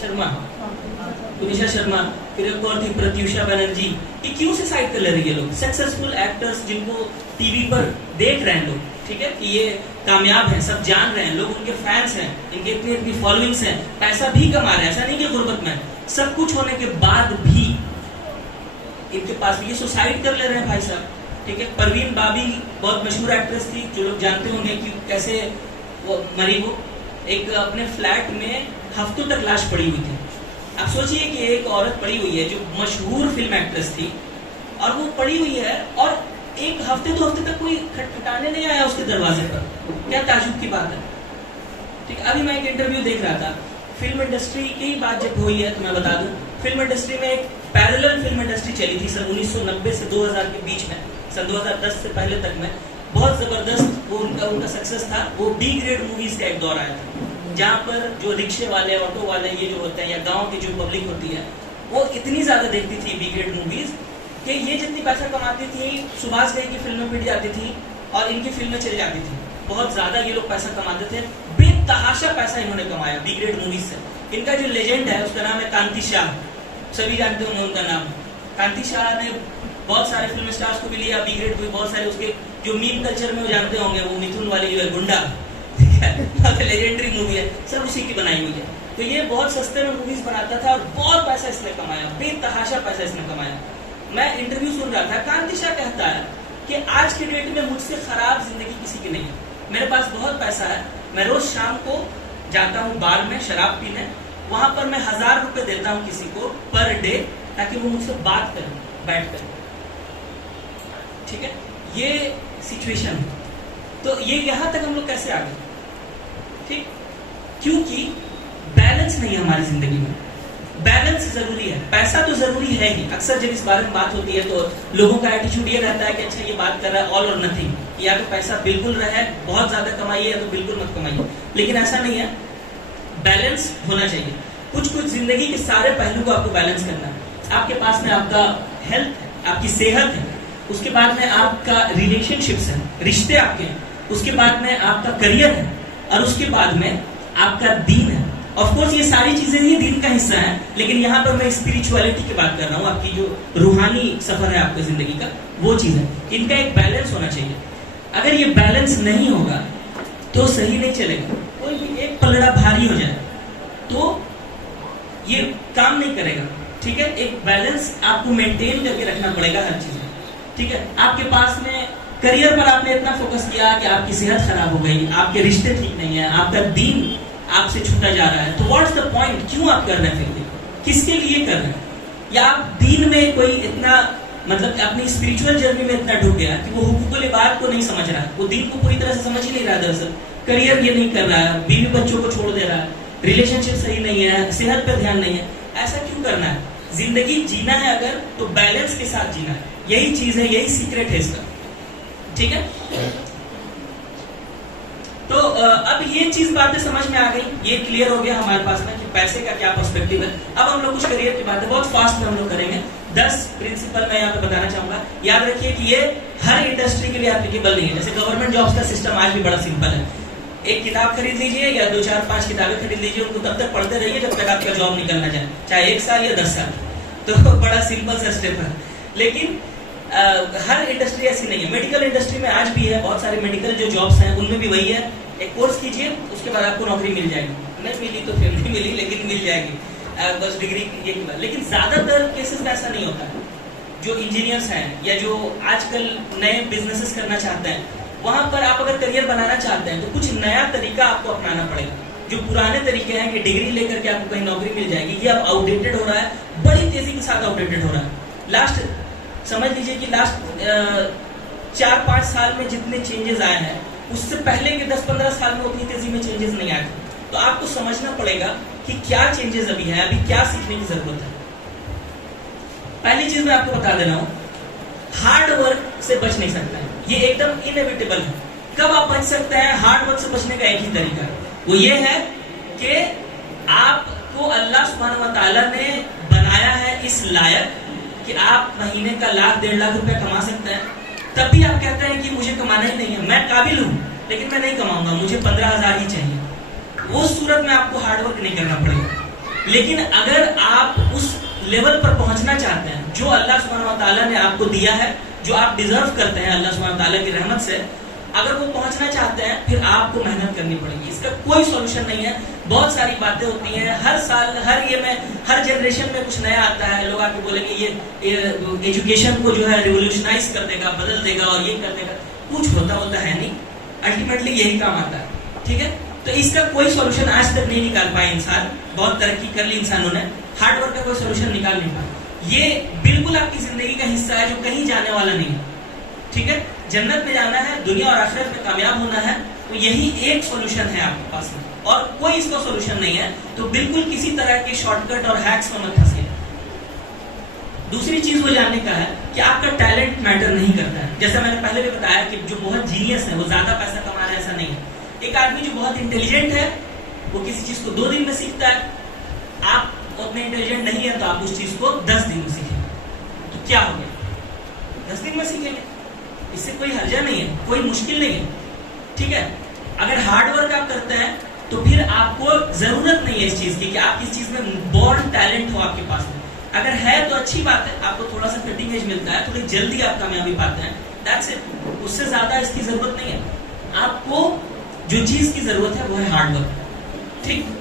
शर्मा, फिर एक और थी प्रत्युषा बनर्जी। ये क्यों सुसाइड कर ले रही है लोग? सक्सेसफुल एक्टर्स जिनको टीवी पर देख रहे हैं लोग, ठीक है, कि ये कामयाब है, सब जान रहे हैं, लोग उनके फैंस हैं, इनके इतनी इतनी फॉलोइंग्स हैं, पैसा भी कमा रहे हैं, ऐसा नहीं कि गुर्बत में, सब कुछ होने के बाद भी इनके पास भी ये सुसाइड कर ले रहे हैं भाई साहब। ठीक है, परवीन बाबी बहुत मशहूर एक्ट्रेस थी, जो लोग जानते होंगे कि कैसे वो मरी, वो एक अपने फ्लैट में हफ्तों तक लाश पड़ी हुई थी। आप सोचिए कि एक औरत पड़ी हुई है जो मशहूर फिल्म एक्ट्रेस थी, और वो पड़ी हुई है और एक हफ्ते 2 हफ्ते तक कोई खटखटाने नहीं आया उसके दरवाजे पर। क्या ताजुब की बात है। ठीक, अभी मैं एक इंटरव्यू देख रहा था, फिल्म इंडस्ट्री की बात जब हुई है तो मैं बता दूं, फिल्म इंडस्ट्री में एक पैरेलल फिल्म इंडस्ट्री चली थी सन 1990 से 2000 के बीच में, सन 2010 से पहले तक में बहुत जबरदस्त वो उनका सक्सेस था। वो बी ग्रेड मूवीज का एक दौर आया था, जहाँ पर जो रिक्शे वाले, ऑटो वाले ये जो होते हैं, या गांव की जो पब्लिक होती है, वो इतनी ज्यादा देखती थी बी ग्रेड मूवीज कि ये जितनी पैसा कमाती थी, सुभाष घई की फिल्में पिट जाती थी और इनकी फिल्में चली जाती थी। बहुत ज्यादा ये लोग पैसा कमाते थे, बेतहाशा पैसा इन्होंने कमाया बी ग्रेड मूवीज से। इनका जो लेजेंड है उसका नाम है कांति शाह, सभी जानते होंगे उनका नाम। कांति शाह ने बहुत सारे फिल्म स्टार्स को भी लिया, बी ग्रेड को भी बहुत सारे, उसके जो मीम कल्चर में वो जानते होंगे, वो मिथुन वाली जो है गुंडा, लेजेंडरी मूवी है, सब उसी की बनाई हुई है। तो ये बहुत सस्ते में मूवीज बनाता था और बहुत पैसा इसने कमाया, बेतहाशा पैसा इसने कमाया। मैं इंटरव्यू सुन रहा था, कांति शाह कहता है कि आज के डेट में मुझसे खराब जिंदगी किसी की नहीं है। मेरे पास बहुत पैसा है, मैं रोज शाम को जाता हूँ बार में शराब पीने, वहां पर मैं 1000 रुपए देता हूँ किसी को पर डे, ताकि वो मुझसे बात करें बैठ कर। ठीक है, ये सिचुएशन। तो ये यहां तक हम लोग कैसे आ गए? ठीक, क्योंकि बैलेंस नहीं है हमारी जिंदगी में। बैलेंस जरूरी है, पैसा तो जरूरी है ही। अक्सर जब इस बारे में बात होती है तो लोगों का एटीट्यूड ये रहता है कि अच्छा ये बात कर रहा है ऑल और नथिंग, या तो पैसा बिल्कुल रहे, बहुत ज्यादा कमाइए, या तो बिल्कुल मत कमाइए। लेकिन ऐसा नहीं है, बैलेंस होना चाहिए। कुछ कुछ जिंदगी के सारे पहलू को आपको बैलेंस करना है। आपके पास में आपका हेल्थ है, आपकी सेहत है, उसके बाद में आपका रिलेशनशिप्स है, रिश्ते आपके हैं, उसके बाद में आपका करियर है, और उसके बाद में आपका दीन है। ऑफ कोर्स ये सारी चीजें ही दीन का हिस्सा है, लेकिन यहाँ पर मैं स्पिरिचुअलिटी की बात कर रहा हूँ, आपकी जो रूहानी सफर है आपकी जिंदगी का, वो चीज है। इनका एक बैलेंस होना चाहिए। अगर ये बैलेंस नहीं होगा तो सही नहीं चलेगा। कोई भी एक पलड़ा भारी हो जाए तो ये काम नहीं करेगा। ठीक है, एक बैलेंस आपको मेंटेन करके रखना पड़ेगा हर चीज में। ठीक है, आपके पास में करियर पर आपने इतना फोकस किया कि आपकी सेहत खराब हो गई, आपके रिश्ते ठीक नहीं है, आपका दीन आपसे छूटा जा रहा है, तो व्हाट्स द पॉइंट? क्यों आप कर रहे हैं? फिर किसके लिए कर रहे हैं? या आप दीन में कोई इतना, मतलब अपनी स्पिरिचुअल जर्नी में इतना डूब गया कि वो हुकूकुल इबाद को नहीं समझ रहा है, वो दीन को पूरी तरह से समझ ही नहीं रहा। दरअसल करियर ये नहीं कर रहा है, बीवी बच्चों को छोड़ दे रहा है, रिलेशनशिप सही नहीं है, सेहत पर ध्यान नहीं है। ऐसा क्यों करना है? जिंदगी जीना है अगर, तो बैलेंस के साथ जीना है। यही चीज है, यही सीक्रेट है इसका। ठीक है, तो अब ये चीज बातें समझ में आ गई, ये क्लियर हो गया हमारे पास में कि पैसे का क्या पर्सपेक्टिव है। अब हम लोग कुछ करियर की बातें बहुत फास्ट में हम लोग करेंगे। 10 प्रिंसिपल मैं यहाँ पे बताना चाहूंगा। याद रखिए कि ये हर इंडस्ट्री के लिए एप्लीकेबल नहीं है। जैसे गवर्नमेंट जॉब्स का सिस्टम आज भी बड़ा सिंपल है। एक किताब खरीद लीजिए या 2, 4, 5 किताबें खरीद लीजिए, उनको तब तक पढ़ते रहिए जब तक आपका जॉब निकलना जाए, चाहे 1 साल या 10 साल। तो बड़ा सिंपल सा स्टेप है। लेकिन हर इंडस्ट्री ऐसी नहीं है। मेडिकल इंडस्ट्री में आज भी है, बहुत सारे मेडिकल जो जॉब्स हैं उनमें भी वही है, एक कोर्स कीजिए उसके बाद आपको नौकरी मिल जाएगी, नहीं मिली तो फिर नहीं मिली, लेकिन मिल जाएगी बस डिग्री ये के बाद। लेकिन ज्यादातर केसेस में ऐसा नहीं होता है। जो इंजीनियर्स हैं या जो आजकल नए बिजनेसेस करना चाहते हैं, वहां पर आप अगर करियर बनाना चाहते हैं तो कुछ नया तरीका आपको अपनाना पड़ेगा। जो पुराने तरीके हैं कि डिग्री लेकर के आपको कहीं नौकरी मिल जाएगी, ये अब आउटडेटेड हो रहा है, बड़ी तेजी के साथ आउटडेटेड हो रहा है। लास्ट समझ लीजिए कि लास्ट 4-5 साल में जितने चेंजेस आए हैं, उससे पहले के 10-15 साल में उतनी तेजी में चेंजेस नहीं आए थे। तो आपको समझना पड़ेगा कि क्या चेंजेस अभी है, अभी क्या सीखने की जरूरत है। पहली चीज मैं आपको बता दे रहा हूं, हार्ड वर्क से बच नहीं सकता है, ये एकदम इनएविटेबल है। कब आप बच सकते हैं? हार्ड वर्क से बचने का एक ही तरीका है, वो ये है कि आपको अल्लाह सुब्हानहू व तआला ने बनाया है इस लायक कि आप महीने का 1-1.5 लाख रुपया कमा सकते हैं। तब भी आप कहते हैं कि मुझे कमाना ही नहीं है, मैं काबिल हूं लेकिन मैं नहीं कमाऊंगा, मुझे 15,000 ही चाहिए। वो सूरत में आपको हार्डवर्क नहीं करना पड़ेगा। लेकिन अगर आप उस लेवल पर पहुंचना चाहते हैं जो अल्लाह सुब्हानहू व तआला ने आपको दिया है, जो आप डिजर्व करते हैं अल्लाह सुब्हानहू व तआला की रहमत से, अगर वो पहुंचना चाहते हैं फिर आपको मेहनत करनी पड़ेगी। इसका कोई सॉल्यूशन नहीं है। बहुत सारी बातें होती हैं, हर साल हर जनरेशन में कुछ नया आता है। लोग आके बोलेंगे ये एजुकेशन को जो है रिवोल्यूशनाइज कर देगा, बदल देगा और ये कर देगा। कुछ होता है नहीं, अल्टीमेटली यही काम आता है। ठीक है, तो इसका कोई सॉल्यूशन आज तक नहीं निकाल पाए इंसान। बहुत तरक्की कर ली इंसानों ने, हार्डवर्क का कोई सॉल्यूशन निकाल नहीं पाया। ये बिल्कुल आपकी जिंदगी का हिस्सा है जो कहीं जाने वाला नहीं है। ठीक है, जन्नत में जाना है, दुनिया और आखिरत में कामयाब होना है, तो यही एक सॉल्यूशन है आपके पास में, और कोई इसका सॉल्यूशन नहीं है। तो बिल्कुल किसी तरह के शॉर्टकट और हैक्स में मत फंसिए। दूसरी चीज वो जानने का है कि आपका टैलेंट मैटर नहीं करता है। जैसा मैंने पहले भी बताया कि जो बहुत जीनियस है वो ज्यादा पैसा कमा रहा है, ऐसा नहीं है। एक आदमी जो बहुत इंटेलिजेंट है वो किसी चीज को 2 दिन में सीखता है। आप उतने इंटेलिजेंट नहीं है तो आप उस चीज को 10 दिन में सीखेंगे, तो क्या हो गया? 10 दिन में सीखेंगे, इससे कोई हर्जा नहीं है, कोई मुश्किल नहीं है। ठीक है, अगर हार्ड वर्क आप करते हैं तो फिर आपको जरूरत नहीं है इस चीज की कि आप किस चीज में बॉर्न टैलेंट हो आपके पास में। अगर है तो अच्छी बात है, आपको थोड़ा सा कटिंग एज मिलता है, थोड़ी जल्दी आप कामयाबी पाते हैं, दैट्स इट। उससे ज्यादा इसकी जरूरत नहीं है। आपको जो चीज की जरूरत है वो है हार्ड वर्क। ठीक,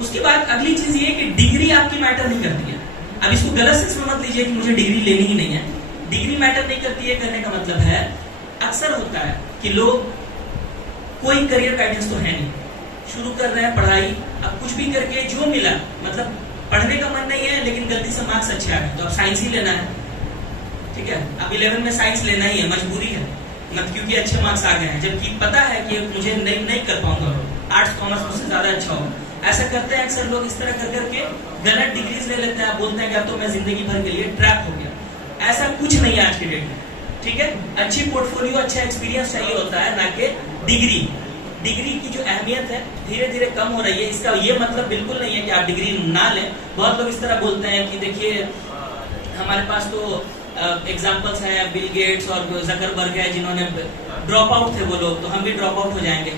उसके बाद अगली चीज ये कि डिग्री आपकी मैटर नहीं करती है। अब इसको गलत सेंस में मत लीजिए कि मुझे डिग्री लेनी ही नहीं है। डिग्री मैटर नहीं करती है कहने का मतलब है, अक्सर होता है कि लोग कोई करियर गाइडेंस तो है नहीं, शुरू कर रहे हैं पढ़ाई, अब कुछ भी करके जो मिला, मतलब पढ़ने का मन नहीं है लेकिन गलती से मार्क्स अच्छे आ गए तो अब साइंस ही लेना है। ठीक है, अब 11 में साइंस लेना ही है, मजबूरी है, मतलब क्योंकि अच्छे मार्क्स आ गए हैं, जबकि पता है कि मुझे नहीं कर पाऊंगा, आर्ट्स कॉमर्स मुझसे ज्यादा अच्छा होगा। ऐसा करते हैं अक्सर लोग, इस तरह कर करके गलत डिग्रीज ले लेते हैं, बोलते हैं कि अब तो मैं जिंदगी भर के लिए ट्रैप हो गया। ऐसा कुछ नहीं है आज के डेट में। ठीक है, अच्छी पोर्टफोलियो, अच्छा एक्सपीरियंस चाहिए होता है, ना कि डिग्री। डिग्री की जो अहमियत है धीरे धीरे कम हो रही है। इसका ये मतलब बिल्कुल नहीं है कि आप डिग्री ना लें। बहुत लोग इस तरह बोलते हैं कि देखिए हमारे पास तो एग्जांपल्स हैं, बिल गेट्स और जकरबर्ग है जिन्होंने ड्रॉप आउट थे वो लोग, तो हम भी ड्रॉप आउट हो जाएंगे।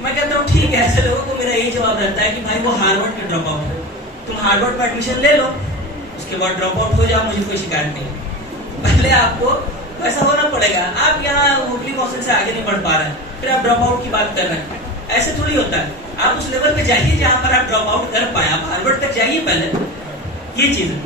मैं कहता हूँ ठीक है, ऐसे लोगों को मेरा यही जवाब रहता है कि भाई वो हार्वर्ड के ड्रॉप आउट है, तुम हार्वर्ड में एडमिशन ले लो, उसके बाद ड्रॉप आउट हो जाओ, मुझे कोई शिकायत नहीं। पहले आपको वैसा होना पड़ेगा। आप यहाँ मुगली कौशल से आगे नहीं बढ़ पा रहे हैं, फिर आप ड्रॉप आउट की बात कर रहे हैं, ऐसे थोड़ी होता है। आप उस लेवल पे जाइए जहां पर आप ड्रॉप आउट कर पाए, आप हार्वर्ड तक जाइए पहले, ये चीज है।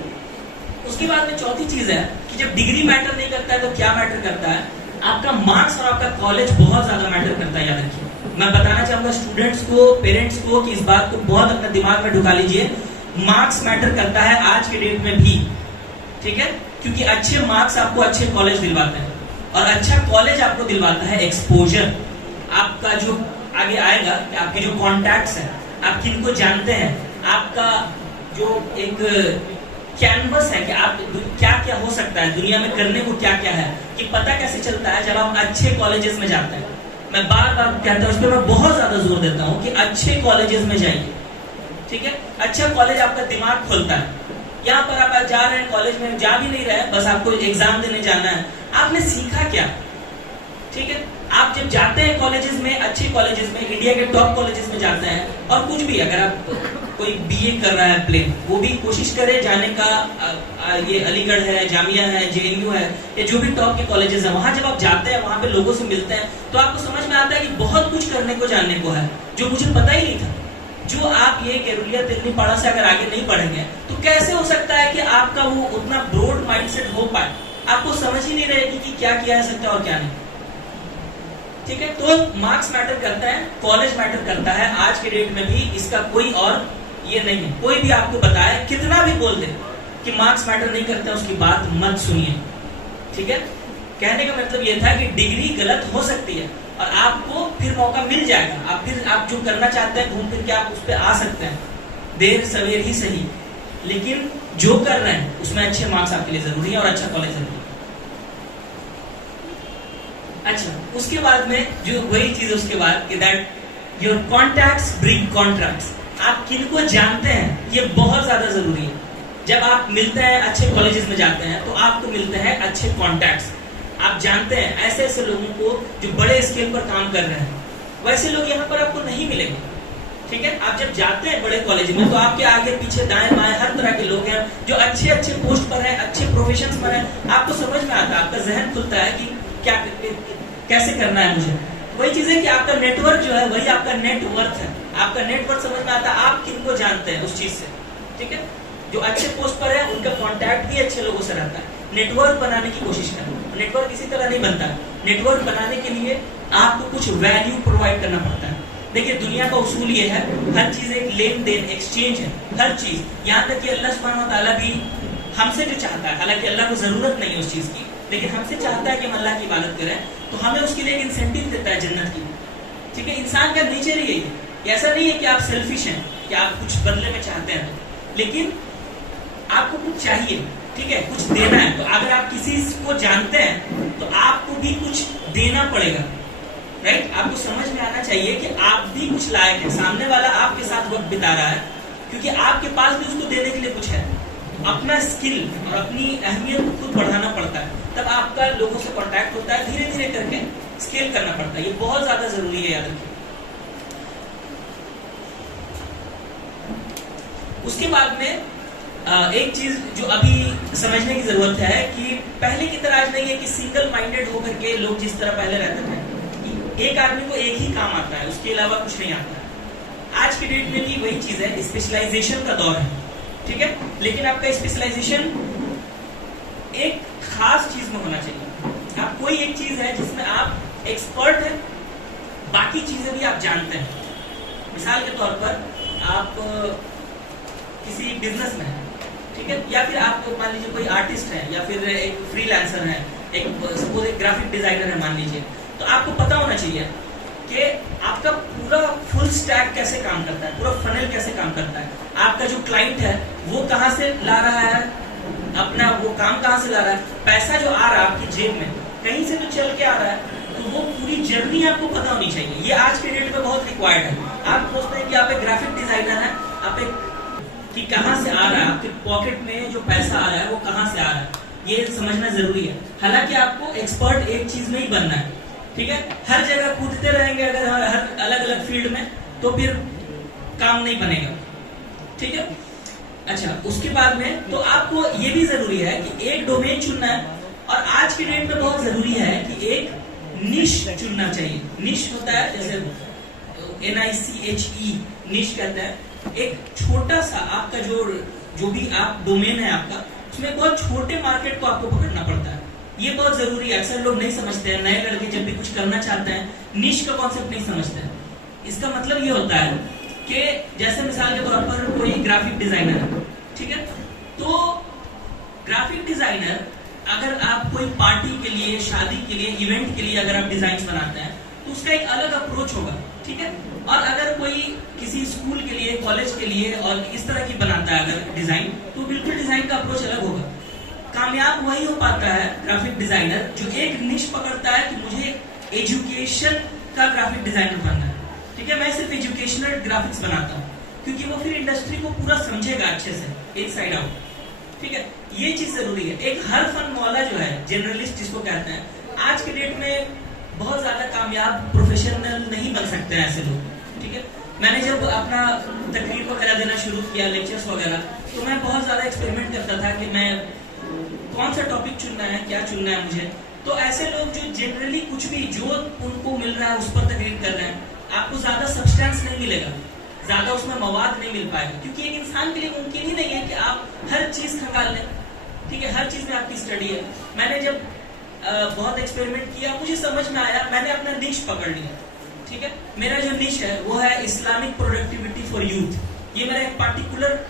उसके बाद में चौथी चीज है कि जब डिग्री मैटर नहीं करता है तो क्या मैटर करता है? आपका मार्क्स और आपका कॉलेज बहुत ज्यादा मैटर करता है, याद रखिए। मैं बताना चाहूंगा स्टूडेंट्स को, पेरेंट्स को कि इस बात को बहुत अपने दिमाग में ढुका लीजिए, मार्क्स मैटर करता है आज के डेट में भी। ठीक है, क्योंकि अच्छे मार्क्स आपको अच्छे कॉलेज दिलवाते हैं, और अच्छा कॉलेज आपको दिलवाता है एक्सपोजर। आपका जो आगे आएगा कि आपके जो कॉन्टैक्ट्स हैं, आप किनको जानते हैं, आपका जो एक कैनवस है कि आप क्या क्या हो सकता है दुनिया में, करने को क्या क्या है, कि पता कैसे चलता है जब आप अच्छे कॉलेजेस में जाते हैं। मैं बार बार कहता हूँ, इस पर मैं बहुत ज्यादा जोर देता हूँ कि अच्छे कॉलेजेस में जाइए। ठीक है, अच्छा कॉलेज आपका दिमाग खोलता है। यहाँ पर आप जा रहे हैं कॉलेज में, जा भी नहीं रहे, बस आपको एग्जाम देने जाना है, आपने सीखा क्या? ठीक है, आप जब जाते हैं कॉलेजेस में, अच्छे कॉलेजेस में, इंडिया के टॉप कॉलेजेस में जाते हैं, और कुछ भी अगर आप कोई बीए कर रहा है प्लेन, वो भी कोशिश करे जाने का, ये अलीगढ़ है, जामिया है, जेएनयू है, या जो भी टॉप के कॉलेजेस हैं, वहां जब आप जाते हैं, वहां पे लोगों से मिलते हैं, तो आपको समझ में आता है कि बहुत कुछ करने को, जानने को है जो मुझे पता ही नहीं था। जो आप ये केरुलिया तिलनीपाड़ा से अगर आगे नहीं पढ़ेंगे तो कैसे हो सकता है कि आपका वो उतना ब्रॉड माइंडसेट हो पाए? आपको समझ ही नहीं रहेगी कि क्या किया जा सकता है और क्या नहीं। ठीक है, तो मार्क्स मैटर करता है, कॉलेज मैटर करता है। आज के डेट में भी इसका कोई और ये नहीं है। कोई भी आपको बताए, कितना भी बोल दे कि मार्क्स मैटर नहीं करता, उसकी बात मत सुनिए। ठीक है, कहने का मतलब ये था कि डिग्री गलत हो सकती है और आपको फिर मौका मिल जाएगा। आप जो करना चाहते हैं घूम फिर के आप उस पर आ सकते हैं, देर सवेर ही सही, लेकिन जो कर रहे हैं उसमें अच्छे मार्क्स आपके लिए जरूरी है और अच्छा कॉलेज जरूरी है। अच्छा, उसके बाद में जो वही चीज उसके बाद कि that your contacts bring contracts. आप किनको जानते हैं ये बहुत ज्यादा जरूरी है। जब आप मिलते हैं, अच्छे कॉलेजेस में जाते हैं, तो आपको मिलते हैं अच्छे कॉन्टैक्ट्स। आप जानते हैं ऐसे ऐसे लोगों को जो बड़े स्केल पर काम कर रहे हैं, वैसे लोग यहाँ पर आपको नहीं मिलेंगे। ठीक है, आप जब जाते हैं बड़े कॉलेज में तो आपके आगे पीछे दाएं बाएं हर तरह के लोग हैं जो अच्छे अच्छे पोस्ट पर हैं, अच्छे प्रोफेशंस पर हैं। आपको समझ में आता है, आपका जहन खुलता है कि क्या कैसे करना है मुझे। वही चीज है कि आपका नेटवर्क जो है वही आपका नेटवर्थ है। आपका नेटवर्क समझ में आता है, आप किनको जानते हैं उस चीज से। ठीक है, जो अच्छे पोस्ट पर है उनका कांटेक्ट भी अच्छे लोगों से रहता है। नेटवर्क बनाने की कोशिश करें। नेटवर्क इसी तरह नहीं बनता। नेटवर्क बनाने के लिए आपको कुछ वैल्यू प्रोवाइड करना पड़ता है। देखिए, दुनिया का उसूल ये है, हर चीज एक लेन देन एक्सचेंज है, हर चीज। यहाँ तक कि अल्लाह सुब्हानहू व तआला भी हमसे जो चाहता है, हालांकि अल्लाह को जरूरत नहीं है उस चीज की, लेकिन हमसे चाहता है कि हम अल्लाह की इबादत करें, तो हमें उसके लिए एक इंसेंटिव देता है जन्नत की। ठीक है, इंसान का नेचर ही यही है। ऐसा नहीं है कि आप सेल्फिश हैं, कि आप कुछ बदले में चाहते हैं, लेकिन आपको कुछ चाहिए। ठीक है, कुछ देना है। तो अगर आप किसी को जानते हैं तो आपको भी कुछ देना पड़ेगा। राइट, आपको समझ में आना चाहिए कि आप भी कुछ लायक हैं। सामने वाला आपके साथ वक्त बिता रहा है क्योंकि आपके पास भी उसको देने के लिए कुछ है। अपना स्किल और अपनी अहमियत खुद बढ़ाना पड़ता है, तब आपका लोगों से कांटेक्ट होता है। धीरे धीरे करके स्केल करना पड़ता है। ये बहुत ज्यादा जरूरी है, याद रखिए। उसके बाद में एक चीज जो अभी समझने की जरूरत है कि पहले की तरह आज नहीं है कि सिंगल माइंडेड होकर के लोग जिस तरह पहले रहते थे, एक आदमी को एक ही काम आता है, उसके अलावा कुछ नहीं आता है। आज की डेट में भी वही चीज है, स्पेशलाइजेशन का दौर है। ठीक है, लेकिन आपका स्पेशलाइजेशन एक खास चीज में होना चाहिए। आप कोई एक चीज है जिसमें आप एक्सपर्ट हैं, बाकी चीजें भी आप जानते हैं। मिसाल के तौर पर आप किसी बिजनेस में हैं, ठीक है, या फिर आप मान लीजिए कोई आर्टिस्ट है, या फिर एक फ्रीलांसर है, एक सपोज एक ग्राफिक डिजाइनर है मान लीजिए, तो आपको पता होना चाहिए कि आपका पूरा फुल स्टैक कैसे काम करता है, पूरा फनल कैसे काम करता है। आपका जो क्लाइंट है वो कहाँ से ला रहा है, अपना वो काम कहाँ से ला रहा है, पैसा जो आ रहा है आपकी जेब में कहीं से तो चल के आ रहा है, तो वो पूरी जर्नी आपको पता होनी चाहिए। ये आज के डेट में बहुत रिक्वायर्ड है। आप सोचते हैं कि आप एक ग्राफिक डिजाइनर है, आप एक कि कहाँ से आ रहा है, आपके पॉकेट में जो पैसा आ रहा है वो कहाँ से आ रहा है, ये समझना जरूरी है। हालांकि आपको एक्सपर्ट एक चीज में ही बनना है। ठीक है, हर जगह कूदते रहेंगे अगर हर अलग अलग फील्ड में, तो फिर काम नहीं बनेगा। ठीक है, अच्छा, उसके बाद में तो आपको ये भी जरूरी है कि एक डोमेन चुनना है, और आज के डेट में बहुत जरूरी है कि एक निश चुनना चाहिए। निश होता है जैसे NICHE, निश कहते हैं। एक छोटा सा आपका जो भी आप डोमेन है आपका, उसमें बहुत छोटे मार्केट को आपको पकड़ना पड़ता है। ये बहुत जरूरी है। अक्सर लोग नहीं समझते हैं, नए लड़के जब भी कुछ करना चाहते हैं निश का कॉन्सेप्ट नहीं समझते हैं। इसका मतलब ये होता है कि जैसे मिसाल के तौर पर कोई ग्राफिक डिजाइनर है, ठीक है, तो ग्राफिक डिजाइनर अगर आप कोई पार्टी के लिए, शादी के लिए, इवेंट के लिए अगर आप डिजाइन बनाते हैं तो उसका एक अलग अप्रोच होगा। ठीक है, और अगर कोई किसी स्कूल के लिए, कॉलेज के लिए और इस तरह की बनाता है अगर डिजाइन, तो बिल्कुल डिजाइन का अप्रोच अलग होगा। कामयाब वही हो पाता है ग्राफिक डिजाइनर जो एक निश पकड़ता है कि मुझे एजुकेशन का ग्राफिक डिजाइनर बनना है। ठीक है, मैं सिर्फ एजुकेशनल ग्राफिक्स बनाता हूँ, क्योंकि वो फिर इंडस्ट्री को पूरा समझेगा अच्छे से, इनसाइड आउट। ठीक है, ये चीज जरूरी है। एक हर फन मौला जो है, जनरलिस्ट जिसको कहते हैं, आज के डेट में बहुत ज्यादा कामयाब प्रोफेशनल नहीं बन सकते हैं ऐसे लोग। ठीक है, मैंने जब अपना तकरीर वगैरह देना शुरू किया, लेक्चर्स वगैरह, तो मैं बहुत ज्यादा एक्सपेरिमेंट करता था कि मैं कौन सा टॉपिक चुनना है, क्या चुनना है मुझे। तो ऐसे लोग जो जनरली कुछ भी जो उनको मिल रहा है उस पर तकरीर कर रहे हैं, आपको ज्यादा सब्सटेंस नहीं मिलेगा, ज्यादा उसमें मवाद नहीं मिल पाएगा, क्योंकि एक इंसान के लिए मुमकिन ही नहीं है कि आप हर चीज खंगाल लें। ठीक है, हर चीज में आपकी स्टडी है। मैंने जब बहुत एक्सपेरिमेंट किया, मुझे समझ में आया, मैंने अपना निश पकड़ लिया। ठीक है, मेरा जो निश है वो है इस्लामिक प्रोडक्टिविटी फॉर यूथ। ये मेरा एक पार्टिकुलर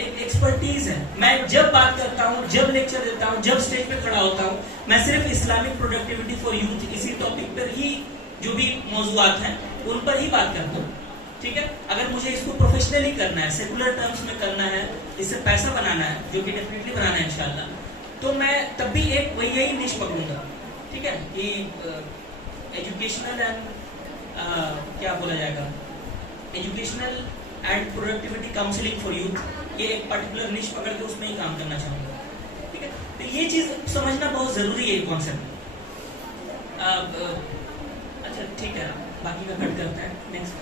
एक एक्सपर्टीज है। मैं जब बात करता हूँ, जब लेक्चर देता हूँ, जब स्टेज पे खड़ा होता हूँ, मैं सिर्फ इस्लामिक प्रोडक्टिविटी फॉर यूथ इसी टॉपिक पर ही, जो भी मौजूआत हैं उन पर ही बात करता हूँ। ठीक है, अगर मुझे इसको प्रोफेशनली करना है, सेकुलर टर्म्स में करना है, इससे पैसा बनाना है, जो कि डेफिनेटली बनाना है इंशाल्लाह, तो मैं तब भी एक वही यही निश पकड़ूंगा। ठीक है, कि एजुकेशनल एंड क्या बोला जाएगा, educational and productivity counselling for youth, ये एक पर्टिकुलर निश पकड़ के उसमें ही काम करना चाहूंगा। ठीक है, तो ये चीज समझना बहुत जरूरी है कॉन्सेप्ट। अच्छा ठीक है, बाकी का कट करते हैं। नेक्स्ट,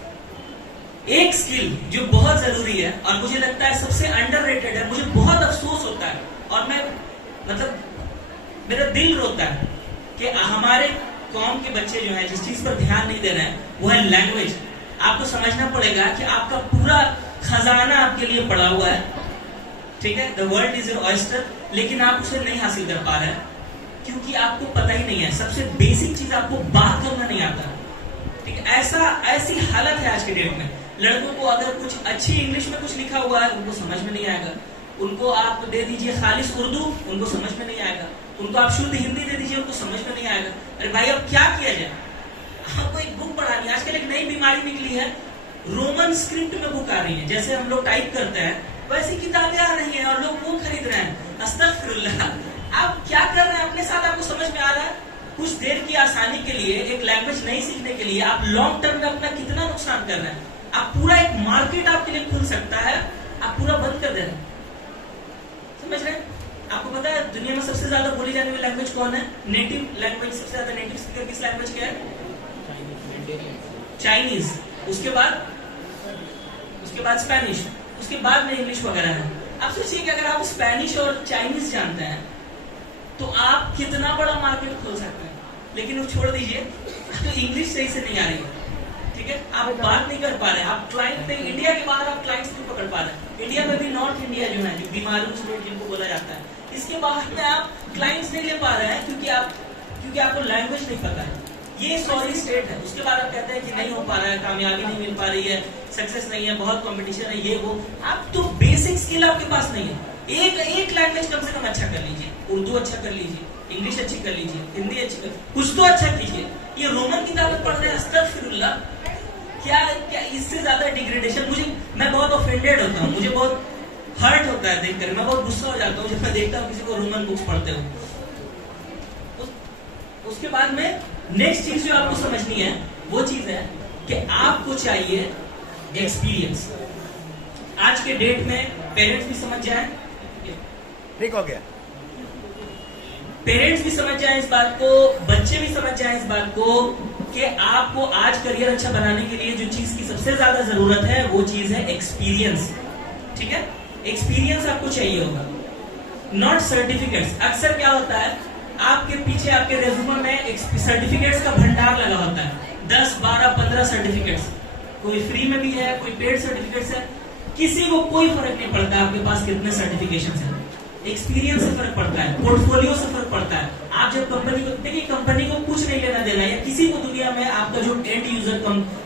एक स्किल जो बहुत जरूरी है और मुझे लगता है सबसे अंडररेटेड है, मुझे बहुत अफसोस होता है और मैं मतलब मेरा दिल रोता है कि हमारे कौम के बच्चे जो हैं जिस चीज पर ध्यान नहीं दे रहे हैं वो है लैंग्वेज। आपको समझना पड़ेगा कि आपका पूरा खजाना आपके लिए पड़ा हुआ है। ठीक है, the world is your oyster, लेकिन आप उसे नहीं हासिल कर पा रहे हैं क्योंकि आपको पता ही नहीं है, सबसे बेसिक चीज आपको बात करना नहीं आता। ठीक है, ऐसी हालत है आज के डेट में। लड़कों को अगर कुछ अच्छी इंग्लिश में कुछ लिखा हुआ है उनको समझ में नहीं आएगा, उनको आप दे दीजिए खालिस उर्दू, उनको समझ में नहीं आएगा, उनको आप शुद्ध हिंदी दे दीजिए, उनको समझ में नहीं आएगा। अरे भाई अब क्या किया जाए, आपको एक बुक पढ़ानी है। आजकल एक नई बीमारी निकली है, रोमन स्क्रिप्ट में बुक आ रही है, जैसे हम लोग टाइप करते हैं वैसी किताबें आ रही हैं और लोग वो खरीद रहे हैं। अस्तगफिरुल्लाह, आप क्या कर रहे हैं अपने साथ, आपको समझ में आ रहा है? कुछ देर की आसानी के लिए, एक लैंग्वेज नहीं सीखने के लिए आप लॉन्ग टर्म में अपना कितना नुकसान कर रहे हैं। आप पूरा एक मार्केट आपके लिए खुल सकता है, आप पूरा बंद कर दे रहे हैं। समझ रहे हैं? आपको पता है दुनिया में सबसे ज्यादा बोली जाने वाली लैंग्वेज कौन है? नेटिव लैंग्वेज, सबसे ज्यादा नेटिव स्पीकर किस लैंग्वेज के है? चाइनीज। उसके बाद स्पेनिश, उसके बाद में इंग्लिश वगैरह है। आप सोचिए कि अगर आप स्पेनिश और चाइनीज जानते हैं तो आप कितना बड़ा मार्केट खोल सकते हैं। लेकिन वो छोड़ दीजिए, तो इंग्लिश सही से नहीं आ रही है। ठीक है, आप बात नहीं कर पा रहे, आप क्लाइंट नहीं, इंडिया के बाहर आप क्लाइंट्स नहीं पकड़ पा रहे। इंडिया में भी नॉर्थ इंडिया जो है, जो बीमारू स्टेट जिनको बोला जाता है, इसके बाहर में आप क्लाइंट्स नहीं ले पा रहे हैं क्योंकि आपको लैंग्वेज नहीं पता है। ये सॉरी स्टेट है। उसके बाद आप कहते हैं कि नहीं हो पा रहा है, कामयाबी नहीं मिल पा रही है, सक्सेस नहीं है, बहुत कंपटीशन है, ये वो। आप तो बेसिक स्किल आपके पास नहीं है। एक लैंग्वेज कम से कम अच्छा कर लीजिए, उर्दू अच्छा कर लीजिए, इंग्लिश अच्छी कर लीजिए, हिंदी अच्छी कर, कुछ तो अच्छा कीजिए। ये रोमन किताबें पढ़ रहे हैं, अस्तगफिरुल्लाह, क्या इससे ज्यादा डिग्रेडेशन। मैं बहुत ऑफेंडेड होता हूँ, मुझे बहुत हर्ट होता है देखकर, मैं बहुत गुस्सा हो जाता हूँ जब मैं देखता हूँ किसी को रोमन बुक्स पढ़ते हो। उसके बाद में नेक्स्ट चीज जो आपको समझनी है वो चीज है कि आपको चाहिए एक्सपीरियंस। आज के डेट में पेरेंट्स भी समझ जाए, ठीक हो गया, पेरेंट्स भी समझ जाए इस बात को, बच्चे भी समझ जाए इस बात को कि आपको आज करियर अच्छा बनाने के लिए जो चीज की सबसे ज्यादा जरूरत है वो चीज है एक्सपीरियंस। ठीक है, एक्सपीरियंस आपको चाहिए होगा, नॉट सर्टिफिकेट्स। अक्सर क्या होता है, आपके पीछे आपके रेज्यूमे में सर्टिफिकेट्स का भंडार लगा होता है, 10, 12, 15 सर्टिफिकेट्स। कोई फ्री में भी है, कोई पेड सर्टिफिकेट्स है, किसी को कोई फर्क नहीं पड़ता आपके पास कितने सर्टिफिकेशंस हैं। एक्सपीरियंस से फर्क पड़ता है, पोर्टफोलियो से फर्क पड़ता है। आप जब कंपनी को देखिए, कंपनी को कुछ नहीं लेना देना, या किसी को दुनिया में आपका जो एंड यूजर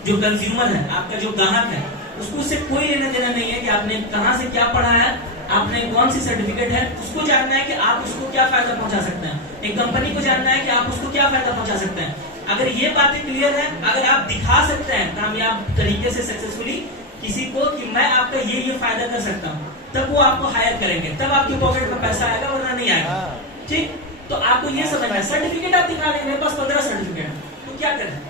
जो कंज्यूमर है, आपका जो ग्राहक है, उसको उससे कोई लेना देना नहीं है कि आपने कहां से क्या पढ़ा है, आपने कौन सी सर्टिफिकेट है। उसको जानना है कि आप उसको क्या फायदा पहुंचा सकते हैं। एक कंपनी को जानना है कि आप उसको क्या फायदा पहुंचा सकते हैं। अगर ये बातें क्लियर है, अगर आप दिखा सकते हैं कामयाब तरीके से सक्सेसफुली किसी को कि मैं आपका ये फायदा कर सकता हूँ, तब वो आपको हायर करेंगे, तब आपके पॉकेट में पैसा आएगा, वरना नहीं आएगा। ठीक, तो आपको ये समझना है, सर्टिफिकेट आप दिखा रहे हैं, मेरे पास 15 सर्टिफिकेट है, तो क्या करें?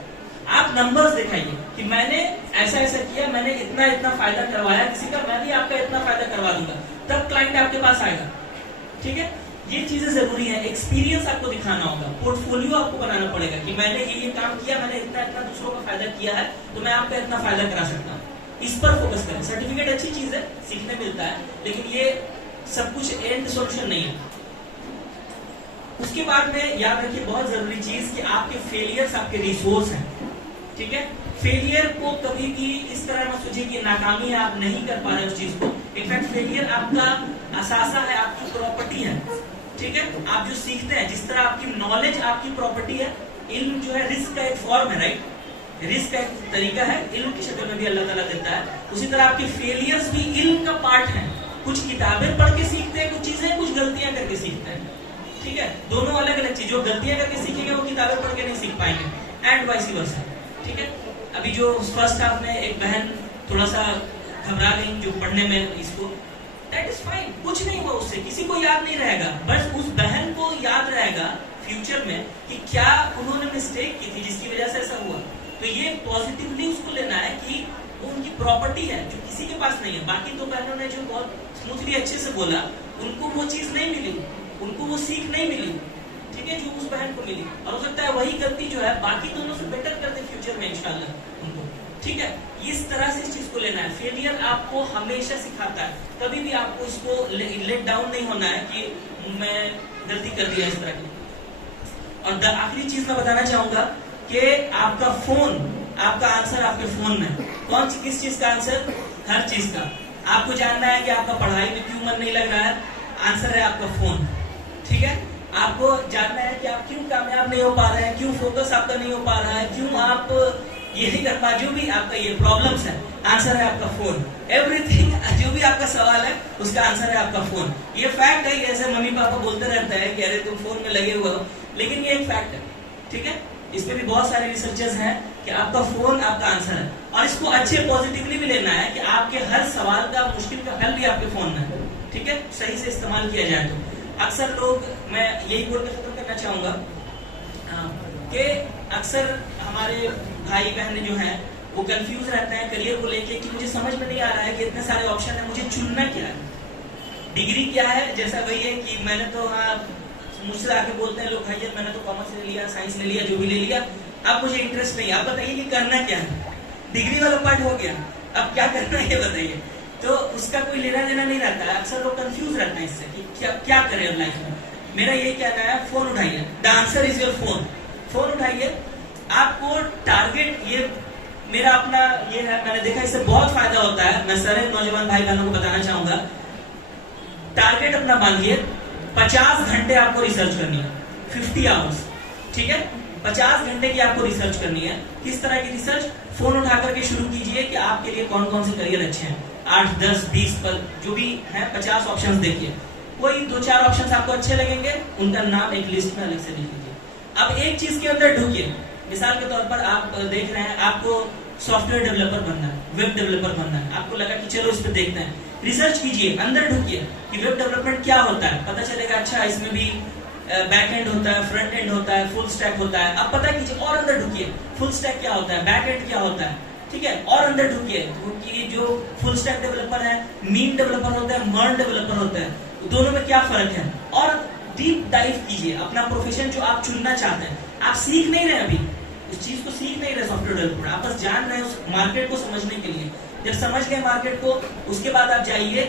आप नंबर्स दिखाइए कि मैंने ऐसा ऐसा किया, मैंने इतना इतना फायदा करवाया किसी का, मैं भी आपका इतना फायदा करवा दूंगा, तब क्लाइंट आपके पास आएगा। ठीक है, ये चीजें जरूरी है। एक्सपीरियंस आपको दिखाना होगा, पोर्टफोलियो आपको बनाना पड़ेगा कि मैंने ये काम किया, मैंने इतना इतना दूसरों का फायदा किया है, तो मैं आपका इतना फायदा करा सकता हूँ। इस पर फोकस करें। सर्टिफिकेट अच्छी चीज है, सीखने मिलता है, लेकिन ये सब कुछ एंड सॉल्यूशन नहीं है। उसके बाद में याद रखिए बहुत जरूरी चीज कि आपके फेलियर्स आपके रिसोर्स हैं। ठीक है, फेलियर को कभी भी इस तरह मत सोचिए कि नाकामी है, आप नहीं कर पा रहे उस चीज को। इनफैक्ट फेलियर आपका असासा है, आपकी प्रॉपर्टी है। ठीक है, आप जो सीखते हैं, जिस तरह आपकी नॉलेज आपकी प्रॉपर्टी है, इल्म जो है रिस्क का एक फॉर्म है, राइट? रिस्क का एक तरीका है, इल्म की शक्ल में भी अल्लाह ताला देता है। उसी तरह आपके फेलियर्स भी इल्म का पार्ट है। कुछ किताबें पढ़ के सीखते हैं कुछ चीजें, कुछ गलतियां करके सीखते हैं, ठीक है? दोनों अलग अलग चीज। जो गलतियां करके सीखेंगे वो किताबें पढ़ के नहीं सीख पाएंगे, एंड वाइस वर्सा, ठीक है? अभी जो फर्स्ट हाफ में एक बहन थोड़ा सा घबरा गई जो पढ़ने में, इसको दैट इज फाइन, कुछ नहीं हुआ उससे, किसी को याद नहीं रहेगा, बस उस बहन को याद रहेगा फ्यूचर में कि क्या उन्होंने मिस्टेक की थी जिसकी वजह से ऐसा हुआ। तो ये पॉजिटिवली उसको लेना है कि वो उनकी प्रॉपर्टी है जो किसी के पास नहीं है। बाकी तो बहनों ने जो बहुत स्मूथली अच्छे से बोला, उनको वो चीज नहीं मिली, उनको वो सीख नहीं मिली, ठीक है, जो उस बहन को मिली। और हो सकता है वही गलती जो है बाकी दोनों से बेटर कर दे फ्यूचर में इंशाल्लाह उनको, ठीक है? इस तरह से इस चीज को लेना है। फेलियर आपको हमेशा सिखाता है, कभी भी आपको इसको लेट डाउन नहीं होना है कि मैं गलती कर दिया इस तरह की। और आखिरी चीज मैं बताना चाहूंगा कि आपका फोन, आपका आंसर आपके फोन में। किस चीज का आंसर? हर चीज का। आपको जानना है कि आपका पढ़ाई में क्यों मन नहीं लग रहा है, आंसर है आपका फोन, ठीक है? आपको जानना है कि आप क्यों कामयाब नहीं हो पा रहे हैं, क्यों फोकस आपका नहीं हो पा रहा है, क्यों आप ये नहीं कर पा, जो भी आपका ये प्रॉब्लम्स है, आंसर है आपका फोन। एवरीथिंग, जो भी आपका सवाल है उसका आंसर है आपका फोन। ये फैक्ट है, ऐसे मम्मी पापा बोलते रहते हैं कि अरे तुम फोन में लगे हुए हो, लेकिन ये एक फैक्ट है, ठीक है? इसमें भी बहुत सारे रिसर्चर्स हैं कि आपका फोन आपका आंसर है। और इसको अच्छे पॉजिटिवली भी लेना है कि आपके हर सवाल का, मुश्किल का हल भी आपके फोन में है, ठीक है? सही से इस्तेमाल किया जाए तो। अक्सर लोग, मैं यही बोल के खत्म करना चाहूंगा कि अक्सर हमारे भाई बहन जो हैं वो कंफ्यूज रहते हैं करियर को लेके कि मुझे समझ में नहीं आ रहा है कि इतने सारे ऑप्शन है, मुझे चुनना क्या है, डिग्री क्या है। जैसा वही है कि मैंने तो मुझसे आके बोलते हैं लोग, भाई मैंने तो कॉमर्स ले लिया, साइंस ले लिया, जो भी ले लिया, अब मुझे इंटरेस्ट नहीं। आप बताइए कि करना क्या है? डिग्री वाला पार्ट हो गया, अब क्या करना है ये बताइए। तो उसका कोई लेना देना नहीं रहता है। अक्सर लोग कंफ्यूज रहते हैं इससे कि क्या करें लाइफ में। मेरा यही कहना है, फोन उठाइए, the answer is your phone. Phone उठाइए, आपको टारगेट, ये मेरा अपना ये है, मैंने देखा इससे बहुत फायदा होता है। मैं सारे नौजवान भाई बहनों को बताना चाहूंगा, टारगेट अपना बांधिए, 50 घंटे आपको रिसर्च करनी है, 50 आवर्स, ठीक है? 50 घंटे की आपको रिसर्च करनी है। किस तरह की रिसर्च? फोन उठा करके शुरू कीजिए कि आपके लिए कौन कौन से करियर अच्छे हैं, 8, 10, 20 पर जो भी है 50 ऑप्शंस देखिए। कोई 2-4 ऑप्शंस आपको अच्छे लगेंगे, उनका नाम एक लिस्ट में अलग से लिख लीजिए। अब एक चीज के अंदर ढूंढिए। मिसाल के तौर पर आप देख रहे हैं, आपको सॉफ्टवेयर डेवलपर बनना है, वेब डेवलपर बनना है, आपको लगा कि चलो इस पे देखते हैं, रिसर्च कीजिए, अंदर ढूंढिए कि वेब डेवलपमेंट क्या होता है। पता चलेगा अच्छा इसमें भी बैक एंड होता है, फ्रंट एंड होता है, फुल स्टैक होता है। अब पता कीजिए और अंदर ढूंढिए, फुल स्टैक क्या होता है, बैक एंड क्या होता है, ठीक है? और अंदर ढूंढिए कि जो फुल स्टैक डेवलपर है, मीन डेवलपर होता है, मर्न डेवलपर होता है, दोनों में क्या फर्क है। और डीप डाइव कीजिए अपना प्रोफेशन जो आप चुनना चाहते हैं। आप सीख नहीं रहे अभी उस चीज को, सीख नहीं रहे सॉफ्टवेयर डेवलपर, आप बस जान रहे हैं उस मार्केट को समझने के लिए। जब समझ गए मार्केट को, उसके बाद आप जाइए,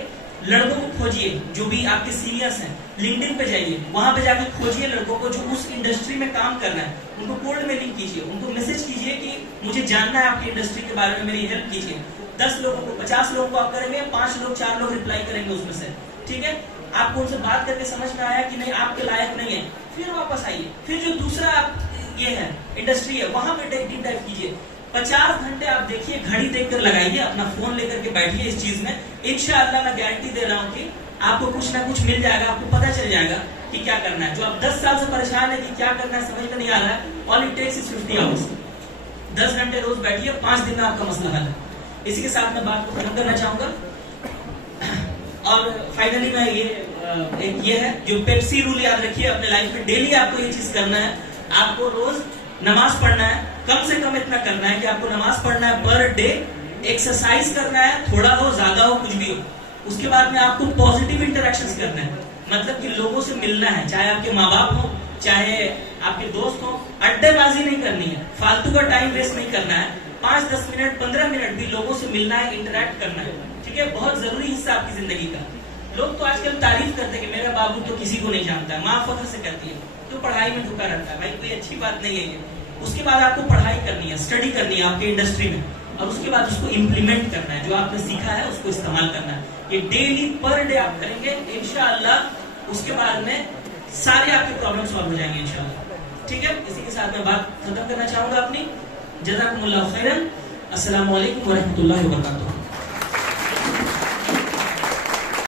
लड़कों को खोजिए जो भी आपके सीनियर्स हैं, लिंक्डइन पे जाइए, वहां पे जाकर खोजिए लड़कों को जो उस इंडस्ट्री में काम कर रहे हैं, उनको कोल्ड मेलिंग कीजिए, उनको मैसेज कीजिए कि मुझे जानना है आपकी इंडस्ट्री के बारे में, मेरी हेल्प कीजिए। 10 लोगों को, 50 लोगों को आप करेंगे, 5 लोग 4 लोग रिप्लाई करेंगे उसमें से, ठीक है? आपको उनसे बात करके समझ में आया कि नहीं आपके लायक नहीं है, फिर वापस आइए, फिर जो दूसरा ये है इंडस्ट्री है वहां पे डीप डाइव कीजिए। 50 घंटे आप देखिए, घड़ी देखकर लगाइए, अपना फोन लेकर के बैठिए इस चीज में। इंशाअल्लाह मैं गारंटी दे रहा हूँ कि आपको कुछ ना कुछ मिल जाएगा, आपको पता चल जाएगा कि क्या करना है। जो आप 10 साल से परेशान है कि क्या करना है, समझ में नहीं आ रहा है, all it takes is 50 hours. 10 घंटे रोज बैठिए, 5 दिन में आपका मसला हल है। इसी के साथ मैं बात को खत्म करना चाहूंगा। और फाइनली मैं एक ये है जो पेप्सी रूल याद रखिए अपने लाइफ में, डेली आपको ये चीज करना है। आपको रोज नमाज पढ़ना है, कम से कम इतना करना है कि आपको नमाज पढ़ना है पर डे, एक्सरसाइज करना है, थोड़ा हो ज्यादा हो कुछ भी हो। उसके बाद में आपको पॉजिटिव इंटरेक्शंस करना है, मतलब कि लोगों से मिलना है, चाहे आपके माँ बाप हो, चाहे आपके दोस्त हो। अड्डेबाजी नहीं करनी है, फालतू का टाइम वेस्ट नहीं करना है। 5-10 मिनट 15 मिनट भी लोगों से मिलना है, इंटरेक्ट करना है, ठीक है? बहुत जरूरी हिस्सा आपकी जिंदगी का। लोग तो आजकल तारीफ करते हैं कि मेरा बाबू तो किसी को नहीं जानता है, माँ फख्र से कहती है, तो पढ़ाई में ढुका रहता है। भाई कोई अच्छी बात नहीं है ये। उसके बाद आपको पढ़ाई करनी है, स्टडी करनी है आपके इंडस्ट्री में, और उसके बाद उसको इम्प्लीमेंट करना है, जो आपने सीखा है उसको इस्तेमाल करना है। ये डेली पर डे आप करेंगे इंशाअल्लाह। उसके बाद में सारे आपके प्रॉब्लम सॉल्व हो जाएंगे इंशाल्लाह। ठीक है, इसी के साथ मैं बात खत्म करना चाहूंगा अपनी। जज़ाकुमुल्लाहु खैरन। अस्सलामु अलैकुम व रहमतुल्लाहि व बरकातुहू।